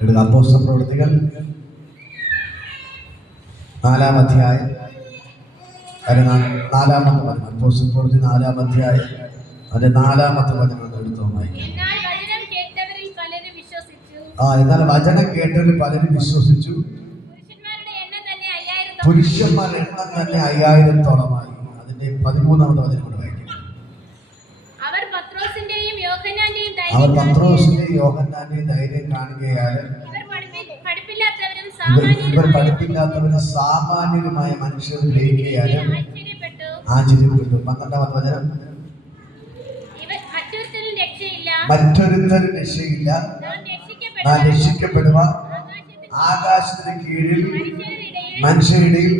അപ്പോസ്തല പ്രവൃത്തികൾ 4-ാം അധ്യായം, 4-ാമത്തെ വചനം. അപ്പോസ്തല പ്രവൃത്തി 4-ാം അധ്യായം അതിന്റെ 4-ാമത്തെ വചനം എടുത്തോ വായിക്കാം. എന്നാൽ വചനം കേട്ടവരിൽ പലരും വിശ്വസിച്ചു. പുരുഷന്മാരുടെ എണ്ണം തന്നെ 5000-ഓളമായി. അതിന്റെ 13-ാമത്തെ വചനം കൊണ്ട് വായിക്കും. അവർ പത്രോസിന്റെയും യോഹന്നാന്റെയും ധൈര്യം കാണുകയാൽ ഇവർ പഠിപ്പില്ലാത്തവരും സാമാന്യരുമായ മനുഷ്യർ ഗ്രഹിക്കുകയാലും ആശ്ചര്യപ്പെട്ടു. 12-ാമത്തെ വചനം. മറ്റൊരുത്തരും രക്ഷയില്ല, നാം രക്ഷിക്കപ്പെടുക ആകാശത്തിന് കീഴിൽ മനുഷ്യരുടെയും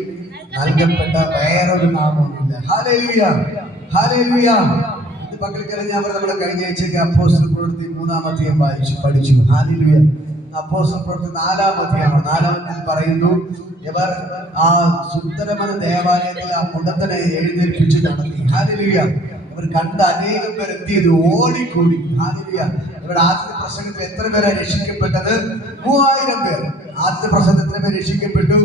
നൽകപ്പെട്ട വേറൊരു നാമമൊന്നുമില്ല. Hallelujah, hallelujah. ഇത് പകൽക്കരഞ്ഞ അവർ നമ്മുടെ കഴിഞ്ഞ ആഴ്ചയ്ക്ക് അപ്പോസ്തല പ്രവൃത്തി 3-ാം അധ്യായം പഠിച്ചു. ഹല്ലേലൂയ. അപ്പോസ്തല പ്രവൃത്തി 4-ാം അധ്യായം 4-ാം അധ്യായം പറയുന്നു, ഇവർ ആ സുന്ദരമായ ദേവാലയത്തിൽ ആ മുടന്തനെ എഴുന്നേൽപ്പിച്ച് നടത്തി. ഹല്ലേലൂയ. ഇവർ കണ്ട അനേകം പേർ എന്ത് ചെയ്തു? ഓടിക്കൂടി. ഹല്ലേലൂയ. ഇവരുടെ ആദ്യത്തെ പ്രസംഗത്തിൽ എത്ര പേരെ രക്ഷിക്കപ്പെട്ടത്? 3000 പേർ. ആദ്യത്തെ പ്രസംഗത്തിൽ എത്ര പേർ രക്ഷിക്കപ്പെട്ടു?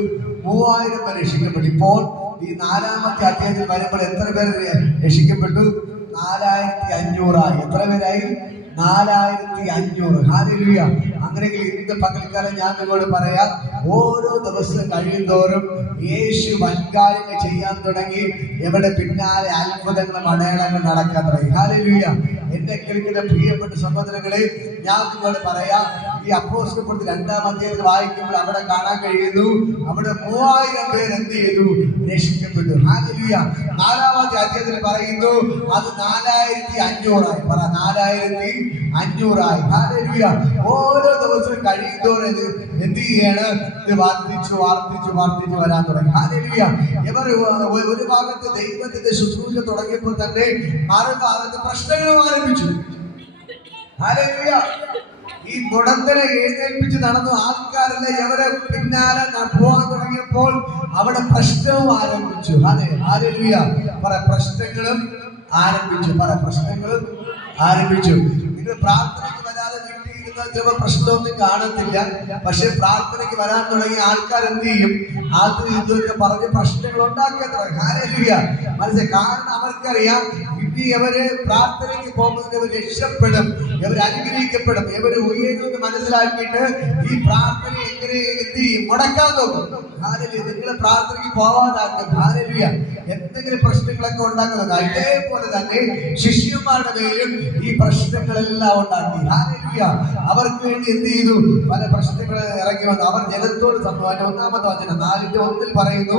3000 പേർ രക്ഷിക്കപ്പെട്ടു. ഇപ്പോൾ ഈ 4-ാമത്തെ അധ്യായത്തിൽ വരുമ്പോൾ എത്ര പേർ രക്ഷിക്കപ്പെട്ടു? 4500 എത്ര പേരായി? 4500. ഹല്ലേലൂയ. അങ്ങനെയെങ്കിൽ ഇന്ന് പകൽക്കാലം ഞാൻ നിങ്ങളോട് പറയാം, ഓരോ ദിവസം കഴിയുന്തോറും യേശു വൻകാര്യങ്ങൾ ചെയ്യാൻ തുടങ്ങി. എവിടെ പിന്നാലെ അത്ഭുതങ്ങളും അടയാളങ്ങളും നടക്കാൻ തുടങ്ങി. ഹല്ലേലൂയ. എന്നെ കേൾക്കുന്ന പ്രിയപ്പെട്ട സഹോദരങ്ങളെ, ഞാൻ നിങ്ങളോട് പറയാം, ഈ അപ്പോസ്തല പ്രവൃത്തി 2-ാം അധ്യായത്തിൽ വായിക്കുമ്പോൾ അവിടെ കാണാൻ കഴിയുന്നു, അവിടെ 3000 പേർ എന്ത് ചെയ്തു? രക്ഷിക്കപ്പെട്ടു. ഹല്ലേലൂയ. 4-ാമത്തെ അധ്യായത്തിൽ പറയുന്നു, അത് 4500 പറ, 4500. ഹല്ലേലൂയ. ഓരോ ദിവസവും കഴിയുന്തോറും എന്ത് ചെയ്യാണ്? ഇത് വർദ്ധിച്ചു വരാൻ തുടങ്ങി. ഹല്ലേലൂയ. ഇവർ ഒരു ഭാഗത്ത് ദൈവത്തിന്റെ ശുശ്രൂഷ തുടങ്ങിയപ്പോൾ തന്നെ മറുഭാഗത്ത് പ്രശ്നങ്ങളും ആരംഭിച്ചു. ഹല്ലേലൂയ. ഈ മുടന്തനെ എഴുന്നേൽപ്പിച്ച് നടന്നു ആൾക്കാരല്ല ഇവരെ പിന്നാലെ പോകാൻ തുടങ്ങിയപ്പോൾ അവിടെ പ്രശ്നവും ആരംഭിച്ചു. അതെ, ഹല്ലേലൂയ. പറ, പ്രശ്നങ്ങളും ആരംഭിച്ചു. പറ, പ്രശ്നങ്ങളും ആരംഭിച്ചു. നിങ്ങൾ പ്രാർത്ഥനയ്ക്ക് വരാതെ വീട്ടിലിരുന്ന ചിലപ്പോൾ പ്രശ്നമൊന്നും കാണത്തില്ല. പക്ഷെ പ്രാർത്ഥനയ്ക്ക് വരാൻ തുടങ്ങിയ ആൾക്കാർ എന്ത് ചെയ്യും? അതും ഇതൊക്കെ പറഞ്ഞ് പ്രശ്നങ്ങൾ ഉണ്ടാക്കാൻ തുടങ്ങി. ഹല്ലേലൂയ. മനസ്സിലായി. കാരണം അവർക്കറിയാം, ഇനി ഇവര് പ്രാർത്ഥനയ്ക്ക് പോകുന്നത് ഇവർ രക്ഷപ്പെടും, ഇവർ അനുഗ്രഹിക്കപ്പെടും, ഇവർ ഉയരുമെന്ന് മനസ്സിലാക്കിയിട്ട് ഈ പ്രാർത്ഥന എങ്ങനെ എന്ത് ചെയ്യും? മുടക്കാൻ നോക്കും. ഹല്ലേലൂയ. നിങ്ങൾ പ്രാർത്ഥനയ്ക്ക് പോവാതാക്കും. ഹല്ലേലൂയ. എന്തെങ്കിലും പ്രശ്നങ്ങളൊക്കെ ഉണ്ടാക്കുന്നത്. ഇതേപോലെ തന്നെ ശിഷ്യന്മാരുടെ മേലും ഈ പ്രശ്നങ്ങളെല്ലാം ഉണ്ടാക്കി. ഹല്ലേലൂയ. അവർക്ക് വേണ്ടി എന്ത് ചെയ്തു? പല പ്രശ്നങ്ങൾ ഇറങ്ങി വന്നു. അവർ ജനത്തോട് 1-ാമത്തെ വചനം 4:1 പറയുന്നു,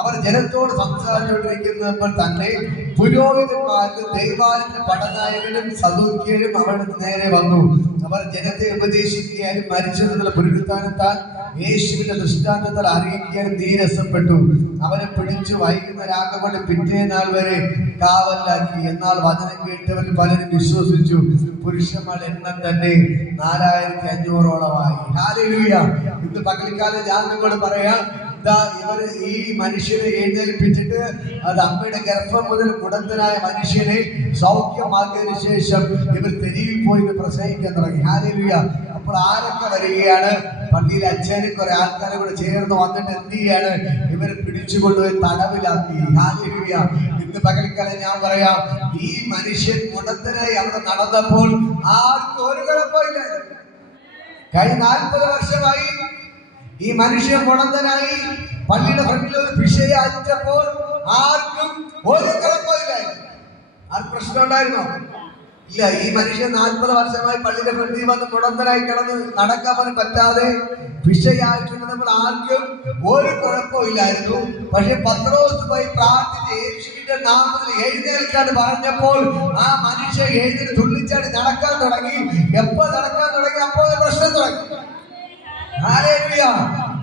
അവർ ജനത്തോട് സംസാരിച്ചുകൊണ്ടിരിക്കുന്നപ്പോൾ തന്നെ പുരോഹിതന്മാരും ദൈവാലയത്തിന്റെ പടനായകനും സദൂക്യരും അവരുടെ നേരെ വന്നു. അവർ ജനത്തെ ഉപദേശിക്കാനും മരിച്ചതിനുള്ള പുനരുത്ഥാനത്താൽ യേശുവിന്റെ ദൃഷ്ടാന്തത്താൽ അറിയിക്കാനും നീരസപ്പെട്ടു. അവരെ പിടിച്ചു വൈകുന്നേരം കൊണ്ട് പിറ്റേനാൾ വരെ കാവലാക്കി. എന്നാൽ വചനം കേട്ടവരിൽ പലരും വിശ്വസിച്ചു. പുരുഷന്മാരുടെ എണ്ണം തന്നെ 4500-ഓളമായി. ഹല്ലേലൂയ. ഇന്ന് പകൽക്കാലം ഞാൻ നിങ്ങളോട് പറയാം, ഇവര് ഈ മനുഷ്യനെ എഴുന്നേൽപ്പിച്ചിട്ട് അത് അമ്മയുടെ ഗർഭം മുതൽ മുടന്തനായ മനുഷ്യനെ സൗഖ്യമാക്കിയതിനു ശേഷം ഇവർ തെരുവിൽ പോയി പ്രസംഗിക്കാൻ തുടങ്ങി. ഹല്ലേലൂയ. അപ്പോൾ ആരൊക്കെ വരികയാണ്? പള്ളിയിൽ അച്ഛനും കുറെ ആൾക്കാരെ കൂടെ ചേർന്ന് വന്നിട്ട് എന്ത് ചെയ്യാണ്? ഇവരെ പിടിച്ചുകൊണ്ടുപോയി തടവിലാക്കി. ഹല്ലേലൂയ. ഇന്ന് പകൽക്കാലം ഞാൻ പറയാം, ഈ മനുഷ്യൻ മുടന്തനായി അവിടെ നടന്നപ്പോൾ ആർക്കും ഒരു കുഴപ്പമില്ല. കഴിഞ്ഞ 40 വർഷമായി ഈ മനുഷ്യൻ മുടന്തനായി പള്ളിയുടെ ഫ്രണ്ടിൽ ഒരു വിഷയം അയച്ചപ്പോൾ ആർക്കും ഒരു കുഴപ്പമില്ലായിരുന്നു. ആർക്കും പ്രശ്നം ഉണ്ടായിരുന്നോ? ഇല്ല. ഈ മനുഷ്യൻ 40 വർഷമായി പള്ളിയുടെ ഫ്രണ്ടിൽ വന്ന് മുടന്തനായി കിടന്ന് നടക്കാൻ പോലും പറ്റാതെ വിഷയായിട്ടുണ്ടെങ്കിൽ ആർക്കും ഒരു കുഴപ്പമില്ലായിരുന്നു. പക്ഷെ പത്രോസ് പോയി പ്രാർത്ഥിച്ച് യേശുവിന്റെ നാമത്തിൽ എഴുന്നേൽക്കാൻ പറഞ്ഞപ്പോൾ ആ മനുഷ്യൻ എഴുന്നേറ്റ് തുള്ളിച്ചാടി നടക്കാൻ തുടങ്ങി. എപ്പോ നടക്കാൻ തുടങ്ങി? അപ്പോൾ പ്രശ്നം തുടങ്ങി. ഹല്ലേലൂയ.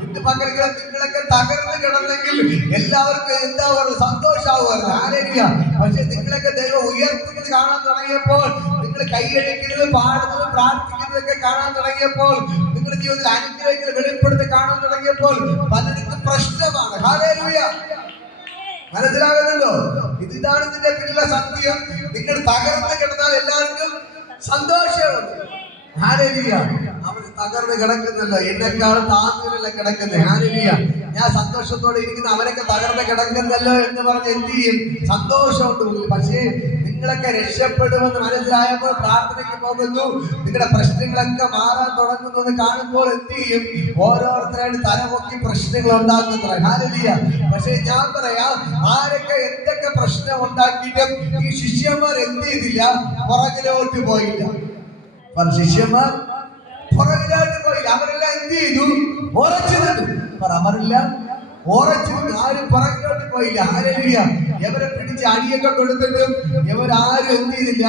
ഇന്ന് പകൽക്കാലം നിങ്ങളൊക്കെ തകർന്ന് കിടന്നെങ്കിൽ എല്ലാവർക്കും എന്താ സന്തോഷമാവുമായിരുന്നു. ഹല്ലേലൂയ. പക്ഷെ നിങ്ങളൊക്കെ ദൈവം ഉയർത്തുന്നത് കാണാൻ തുടങ്ങിയപ്പോൾ, നിങ്ങൾ കൈയടിക്കുന്നത്, പാടുന്നത്, പ്രാർത്ഥിക്കുന്നതൊക്കെ കാണാൻ തുടങ്ങിയപ്പോൾ, നിങ്ങളുടെ ജീവിതത്തിൽ അനുഗ്രഹങ്ങൾ വെളിപ്പെടുത്തി കാണാൻ തുടങ്ങിയപ്പോൾ പലർക്കും പ്രശ്നമാണ്. ഹല്ലേലൂയ. മനസ്സിലാകുന്നുണ്ടോ? ഇതാണ് ഇതിന്റെ പിന്നിലെ സത്യം. നിങ്ങൾ തകർന്ന് കിടന്നാൽ എല്ലാവർക്കും സന്തോഷമാണ്. ഹല്ലേലൂയ. അവൻ തകർന്ന് കിടക്കുന്നില്ല, എന്നെക്കാളും താഴ്ന്നില്ല കിടക്കുന്നത്. ഹല്ലേലൂയ. ഞാൻ സന്തോഷത്തോടെ ഇരിക്കുന്ന അവരൊക്കെ തകർന്ന് കിടക്കുന്നല്ലോ എന്ന് പറഞ്ഞ് എന്ത് ചെയ്യും? സന്തോഷമുണ്ട്. പക്ഷേ നിങ്ങളൊക്കെ രക്ഷപ്പെടുമെന്ന് മനസ്സിലായപ്പോൾ പ്രാർത്ഥനയ്ക്ക് പോകുന്നു, നിങ്ങളുടെ പ്രശ്നങ്ങളൊക്കെ മാറാൻ തുടങ്ങുന്നത് കാണുമ്പോൾ എന്ത് ചെയ്യും? ഓരോരുത്തരായിട്ട് തലമുക്കി പ്രശ്നങ്ങൾ ഉണ്ടാക്കുന്നത്. ഹല്ലേലൂയ. പക്ഷേ ഞാൻ പറയാം, ആരൊക്കെ എന്തൊക്കെ പ്രശ്നം ഉണ്ടാക്കിയിട്ടും ഈ ശിഷ്യന്മാർ എന്ത് ചെയ്തില്ല? പുറകിലോട്ട് പോയില്ല. ശിഷ്യന്മാർ പുറകിലോട്ട് പോയില്ല. അവരെല്ലാം എന്ത് ചെയ്തു? ഉറച്ചു നിന്നു. അവരെല്ലാം ഉറച്ചു നിന്നു. ആരും പുറകിലോട്ട് പോയില്ല. ഹല്ലേലൂയ. എവരെ പിടിച്ച് അടിയൊക്കെ കൊടുത്തിട്ടും ഇവരാരും എന്ത് ചെയ്തില്ല?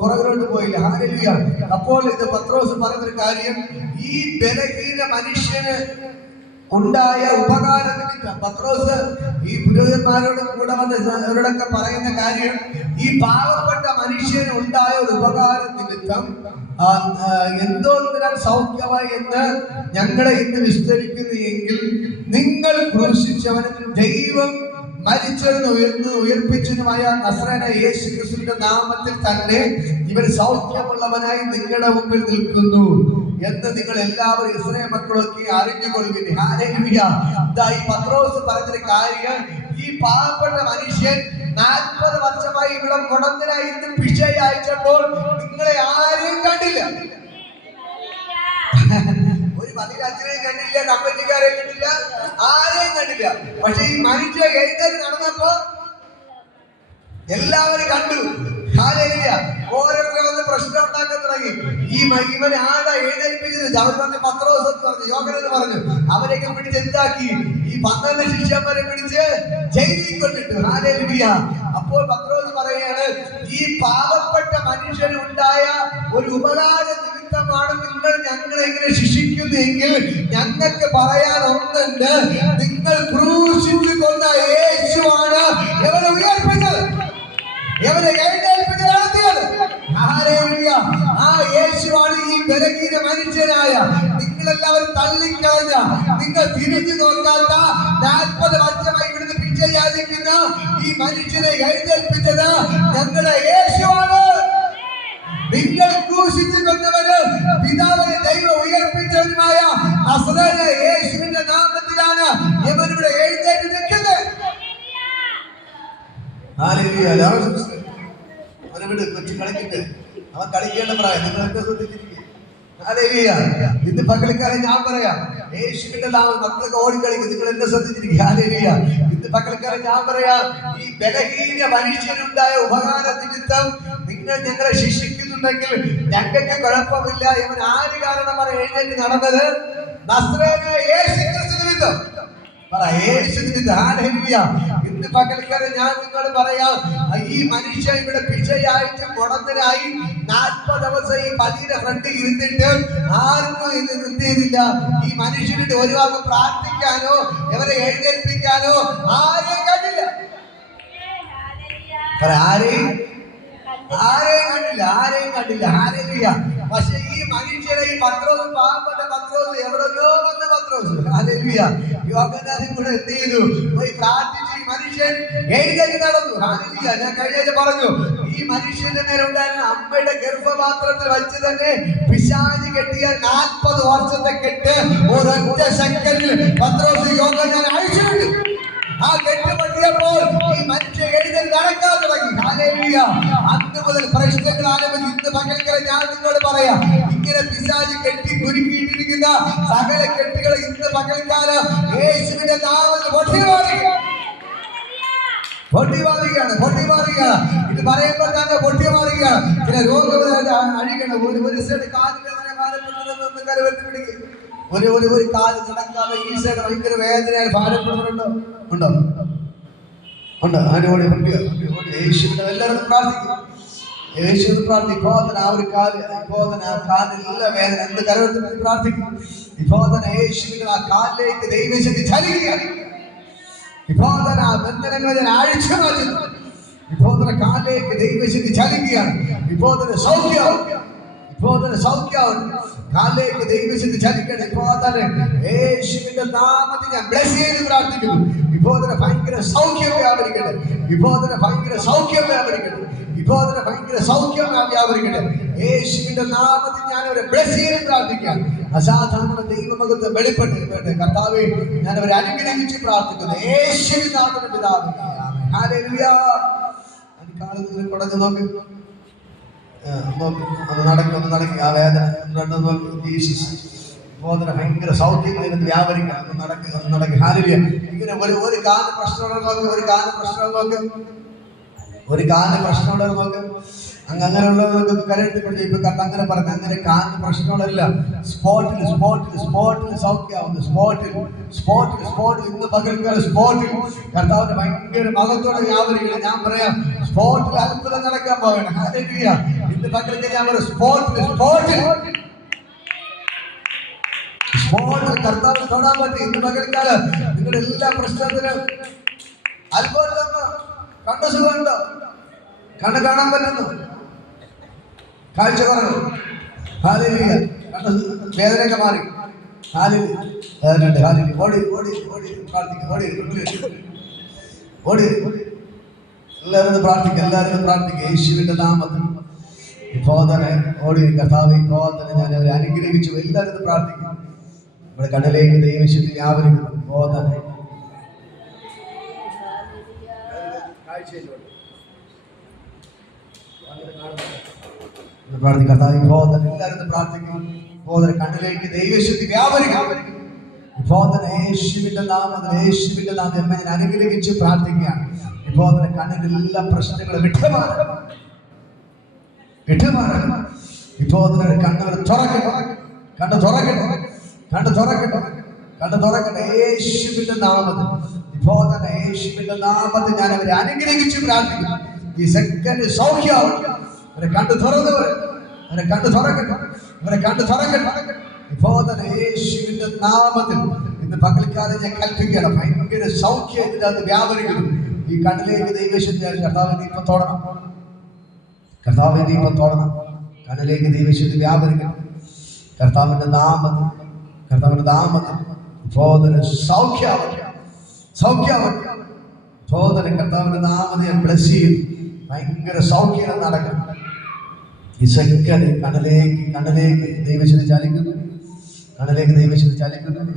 പുറകിലോട്ട് പോയില്ല. ഹല്ലേലൂയ. അപ്പോൾ ഇത് പത്രോസ് പറഞ്ഞൊരു കാര്യം, ഈ ബലഹീന മനുഷ്യന് ഉണ്ടായ ഉപകാര നിമിത്തം പത്രോസ് ഈ പുരോഹിതന്മാരോട് കൂടെ വന്ന് അവരോടൊക്കെ പറയുന്ന കാര്യം, ഈ പാവപ്പെട്ട മനുഷ്യന് ഉണ്ടായ ഒരു ഉപകാര നിമിത്തം എന്തോന്നിനാൽ സൗഖ്യമായി എന്ന് ഞങ്ങളെ ഇന്ന് വിസ്തരിക്കുന്നു എങ്കിൽ, നിങ്ങൾ ക്രൂശിച്ചവനും ദൈവം മരിച്ചവനും ഉയർപ്പിച്ചതുമായ നസ്രായനായ യേശു ക്രിസ്തുവിന്റെ നാമത്തിൽ തന്നെ ഇവൻ സൗഖ്യമുള്ളവനായി നിങ്ങളുടെ മുമ്പിൽ നിൽക്കുന്നു എന്ന് നിങ്ങൾ എല്ലാവരും ഇസ്രായേൽ മക്കളൊക്കെ അറിഞ്ഞുകൊള്ളുവിൻ. ഹല്ലേലൂയ. ഈ പത്രോസ് പറഞ്ഞൊരു കാര്യം, ഈ പാവപ്പെട്ട മനുഷ്യൻ 40 വർഷമായി ഇവിടെ മുടന്തനായിരുന്നു പിഴ അയച്ചപ്പോൾ നിങ്ങളെ ആരെയും കണ്ടില്ല. ഒരു മതിലച്ഛനെയും കണ്ടില്ല, കമ്പനിക്കാരെയും കണ്ടില്ല, ആരെയും കണ്ടില്ല. പക്ഷെ ഈ മനുഷ്യൻ എഴുന്നേറ്റ് നടന്നപ്പോ എല്ലാവരും കണ്ടു. ഹല്ലേലൂയ. ഓരോരുത്തർ വന്ന് പ്രശ്നം ഉണ്ടാക്കാൻ തുടങ്ങി. ഇവനെ ആടാ എഴുന്നേൽപ്പിച്ചത്? അവർ പറഞ്ഞു പത്രോസ് എന്ന് പറഞ്ഞു, യോഹന്നാൻ എന്ന് പറഞ്ഞു. അവരെയൊക്കെ പിടിച്ച് എന്താക്കി? ഈ 12 ശിഷ്യന്മാരെ പിടിച്ച് ജയിലിൽ കൊണ്ടിട്ടു. ഹല്ലേലൂയ. അപ്പോൾ പത്രോസ് പറയാണ്, ഈ പാവപ്പെട്ട മനുഷ്യനുണ്ടായ ഒരു ഉപകാര നിമിത്തമാണ് നിങ്ങൾ ഞങ്ങളെ ഇങ്ങനെ ശിക്ഷിക്കുന്നതെങ്കിൽ ഞങ്ങൾക്ക് പറയാൻ ഒന്നുണ്ട്, നിങ്ങൾ ക്രൂശിച്ചു കൊന്ന യേശുവാണ് ഇവരെ ഉയർപ്പിച്ചത്, ഇവരെ എഴുന്നേൽപ്പിച്ച് നടത്തിയത്. ഹല്ലേലൂയ. ആ യേശുവാണ് ഈ ബലഹീന മനുഷ്യനായ നിങ്ങളെല്ലാവരും തള്ളിക്കളഞ്ഞ, നിങ്ങൾ തിരിഞ്ഞു നോക്കാത്ത 40 വർഷമായി ഇവിടുന്ന് പിച്ചയായിരിക്കുന്ന ഈ മനുഷ്യനെ എഴുന്നേൽപ്പിച്ചത് ഞങ്ങളുടെ യേശുവാണ്. നിങ്ങൾ ക്രൂശിച്ചു കൊന്നവര് പിതാവിനെ ദൈവം ഉയർപ്പിച്ചവനുമായ നസ്രായനായ യേശുവിന്റെ നാമത്തിലാണ് ഇവനിവിടെ എഴുന്നേറ്റ് നിൽക്കുന്നത്. അവനവിടെ കൊച്ചു കളിക്കട്ടെ, അവൻ കളിക്കേണ്ട പ്രായം. നിങ്ങൾ എന്താ ശ്രദ്ധിച്ചിരിക്കുക? ഇന്ന് പകൽക്കാലം ഞാൻ പറയാം, യേശുവിന്റെ നാമം മക്കളൊക്കെ ഓടിക്കളിക്കും. നിങ്ങൾ എന്നെ ശ്രദ്ധിച്ചിരിക്കുക. ഹല്ലേലൂയ. ഇന്ന് പകൽക്കാലം ഞാൻ പറയാം, ഈ ബലഹീന മനുഷ്യനുണ്ടായ ഉപകാര നിമിത്തം നിങ്ങൾ ഞങ്ങളെ ശിക്ഷിക്കുന്നുണ്ടെങ്കിൽ ഞങ്ങൾക്ക് കുഴപ്പമില്ല. ഇവൻ ആര് കാരണമാണ് എഴുന്നേറ്റ് നടന്നത്? നസ്രായനായ യേശു ക്രിസ്തു നിമിത്തം. ഇന്ന് പകൽക്കാലം ഞാൻ നിങ്ങളോട് പറയാം, ഈ മനുഷ്യൻ ഇവിടെ പിഴയായിട്ട് മുടന്തനായി 40 ദിവസം ഈ പള്ളിയുടെ ഫ്രണ്ട് ഇരുന്നിട്ട് ആർക്കും ഇത് നിർത്തിയില്ല. ഈ മനുഷ്യരുടെ ഒരു വാക്ക് പ്രാർത്ഥിക്കാനോ ഇവരെ എഴുന്നേൽപ്പിക്കാനോ ആരെയും കണ്ടില്ല. ആരെയും കണ്ടില്ല. ഹല്ലേലൂയ. പക്ഷെ ഈ മനുഷ്യരെ ഈ പത്രോസ്, പാവപ്പെട്ട പത്രോസ് എവിടെയോ വന്ന പത്രോസ്, ഹല്ലേലൂയ, യോഹന്നാനും കൂടെ എന്ത് ചെയ്തു? പോയി പ്രാർത്ഥിച്ചു. ഈ മനുഷ്യൻ എഴുന്നേറ്റ് നടന്നു. ഹല്ലേലൂയ. ഞാൻ കഴിഞ്ഞ പറഞ്ഞു, ഈ മനുഷ്യന്റെ മേലുണ്ടായിരുന്ന അമ്മയുടെ ഗർഭപാത്രത്തിൽ വെച്ച് തന്നെ പിശാച് കെട്ടിയ 40 വർഷത്തെ കെട്ട് ഒരൊറ്റ സെക്കൻഡിൽ പത്രോസ് യോഹന്നാൻ അഴിച്ചുവിട്ടു. ആ കെട്ട് പറ്റിയപ്പോൾ ഈ മനുഷ്യൻ എഴുന്നേറ്റ് നടക്കാൻ തുടങ്ങി. ഹല്ലേലൂയ. അന്ന് മുതൽ പ്രശ്നങ്ങൾ ആരംഭിച്ചു. ഇന്ന് പകൽക്കാലം ഞാൻ നിങ്ങളോട് പറയാം, ഇങ്ങനെ പിശാച് കെട്ടി കുരുക്കിയിട്ടിരിക്കുന്ന സകല കെട്ടുകൾ ഇന്ന് പകൽക്കാലം യേശുവിന്റെ നാമത്തിൽ പൊട്ടിമാറുകയാണ്. ഇത് പറയുമ്പോൾ തന്നെ പൊട്ടിമാറുകയാണ്. ചില രോഗം അഴിക്കണം. ഒരു സൈഡ് കാലിന്റെ കരുവരുത്തി പിടിക്കും. ഒരു കാല് നടക്കാതെ ഈ സൈഡ് ഭയങ്കര വേദനയായി ഭാരപ്പെടുന്നുണ്ടോ? ഉണ്ടോ? അതിനോട് യേശുവിനെ എല്ലാവരും പ്രാർത്ഥിക്കും. യേശുവിനെ പ്രാർത്ഥിക്കും. ആ ഒരു കാല് ആ കാലിലുള്ള വേദന എന്ത് കരുവരുത്തി പ്രാർത്ഥിക്കും. യേശുവിനെ ആ കാലിലേക്ക് ദൈവശക്തി ചലിക്കുകയാണ്. ആ ബന്ധനങ്ങളെ ഞാൻ അഴിച്ചു മാറ്റുന്നു. കാലിലേക്ക് ദൈവശക്തി ചലിക്കുകയാണ്. സൗഖ്യവും കാലിലേക്ക് ദൈവശക്തി ചലിക്കണം. യേശുവിന്റെ നാമത്തിൽ ഞാൻ ബ്ലെസ് ചെയ്ത് പ്രാർത്ഥിക്കുന്നു. ഇപ്പോൾ തന്നെ ഭയങ്കര സൗഖ്യം വ്യാപരിക്കട്ടെ. ഇപ്പോൾ തന്നെ ഭയങ്കര സൗഖ്യം വ്യാപരിക്കട്ടെ. ഇപ്പോൾ തന്നെ ഭയങ്കര സൗഖ്യം വ്യാപരിക്കട്ടെ. യേശുവിന്റെ നാമത്തിൽ ഞാൻ അവരെ ബ്ലെസ് ചെയ്ത് പ്രാർത്ഥിക്കാം. അസാധാരണ ദൈവമകത്വം വെളിപ്പെട്ട് കർത്താവേ, ഞാൻ അവരെ അനുഗ്രഹിച്ച് പ്രാർത്ഥിക്കുന്നു യേശുവിൻ നാമത്തിൽ പിതാവേ. ഹല്ലേലൂയ. കാലത്ത് കുടഞ്ഞു നോക്ക്, ഒന്ന് നടക്കും. ആ വേദന ഭയങ്കര സൗഖ്യങ്ങൾ ഇതിന് വ്യാപരിക്കണം. ഒന്ന് നടക്കും. ഹല്ലേലൂയ. ഇങ്ങനെ ഒരു കാല് പ്രശ്നമുള്ള നോക്ക്, ഒരു കാല് പ്രശ്നമുള്ളത് നോക്ക്. അങ്ങനെയുള്ളത് നമുക്ക് കരയെടുത്തിട്ട് ഇപ്പൊ കത്ത് അങ്ങനെ പറഞ്ഞു. അങ്ങനെ കാലിന് പ്രശ്നമുള്ളല്ല, സ്പോട്ടിൽ സൗഖ്യമാവുന്നു. സ്പോട്ടിൽ ഇന്ന് പകൽക്കാല സ്പോട്ടിൽ കർത്താവിന്റെ ഭയങ്കര മഹത്വത്തോടെ വ്യാപരിക്കണം. ഞാൻ പറയാം, സ്പോട്ടിൽ അത്ഭുതം നടക്കാൻ പോകണം. ഹല്ലേലൂയ. ഇന്ന് പകൽക്ക് ഞാൻ പറയാം, സ്പോട്ടിൽ കർത്താവിന് തൊടാൻ പറ്റും. ഇന്ന് പകൽക്കാലം നിങ്ങളുടെ എല്ലാ പ്രശ്നത്തിനും അത്ഭുതം കണ്ടു. സുഖമുണ്ടോ? കണ്ണ് കാണാൻ പറ്റുന്നു, കാഴ്ച കുറവ്. ഹല്ലേലൂയ. വേദനയൊക്കെ മാറി. ഓടി എല്ലാവരും പ്രാർത്ഥിക്കുക. യേശുവിന്റെ നാമത്തിൽ ഇപ്പോൾ തന്നെ ഓടി കർത്താവ്, ഇപ്പോൾ തന്നെ ഞാൻ അവരെ അനുഗ്രഹിച്ചു. എല്ലാവരും പ്രാർത്ഥിക്കും. നമ്മുടെ കണ്ണിലേക്ക് ദൈവശക്തി വ്യാപരിക്കുന്നു. ഇപ്പോൾ തന്നെ കർത്താവ് ഇപ്പോൾ തന്നെ എല്ലാവരും പ്രാർത്ഥിക്കും. ഇപ്പോൾ തന്നെ കണ്ണിലേക്ക് ദൈവശക്തി വ്യാപരിക്കും. ഇപ്പോൾ തന്നെ യേശുവിന്റെ നാമം എന്നെ ഞാൻ അനുഗ്രഹിച്ച് പ്രാർത്ഥിക്കുകയാണ്. ഇപ്പോൾ തന്നെ കണ്ണിന്റെ എല്ലാ പ്രശ്നങ്ങളും വിട്ടുമാറണം. ഇപ്പോൾ തന്നെ കണ്ണുകൾ തുറക്കട്ടെ യേശുവിന്റെ നാമത്തിൽ. ഇപ്പോൾ തന്നെ യേശുവിന്റെ നാമത്തിൽ ഞാൻ അവരെ അനുഗ്രഹിച്ച് പ്രാർത്ഥിക്കുന്നു. ഈ സെക്കൻഡ് സൗഖ്യമാവട്ടെ. അവരെ കണ്ടു തുറക്കട്ടെ. ഇപ്പോൾ തന്നെ യേശുവിന്റെ നാമത്തിൽ ഇന്ന് പകൽക്കാലം ഞാൻ കൽപ്പിക്കണം. ഭയങ്കര സൗഖ്യം ഇതിനകത്ത് വ്യാപരിക്കുന്നു. ഈ കണ്ണിലേക്ക് ദൈവശക്തി കർത്താവിന്റെ ഇപ്പം തോടണം. കണ്ണിലേക്ക് ദൈവശക്തി വ്യാപരിക്കണം. കർത്താവിന്റെ നാമത്തിൽ ഇപ്പോൾ തന്നെ സൗഖ്യമാവട്ടെ. ഇപ്പോൾ തന്നെ കർത്താവിന്റെ നാമത്തിൽ ഞാൻ ബ്ലെസ് ചെയ്യുന്നു. ഭയങ്കര സൗഖ്യം നടക്കണം. ഈ സെക്കൻഡ് കണ്ണിലേക്ക് ദൈവശക്തി ചലിക്കുന്നു.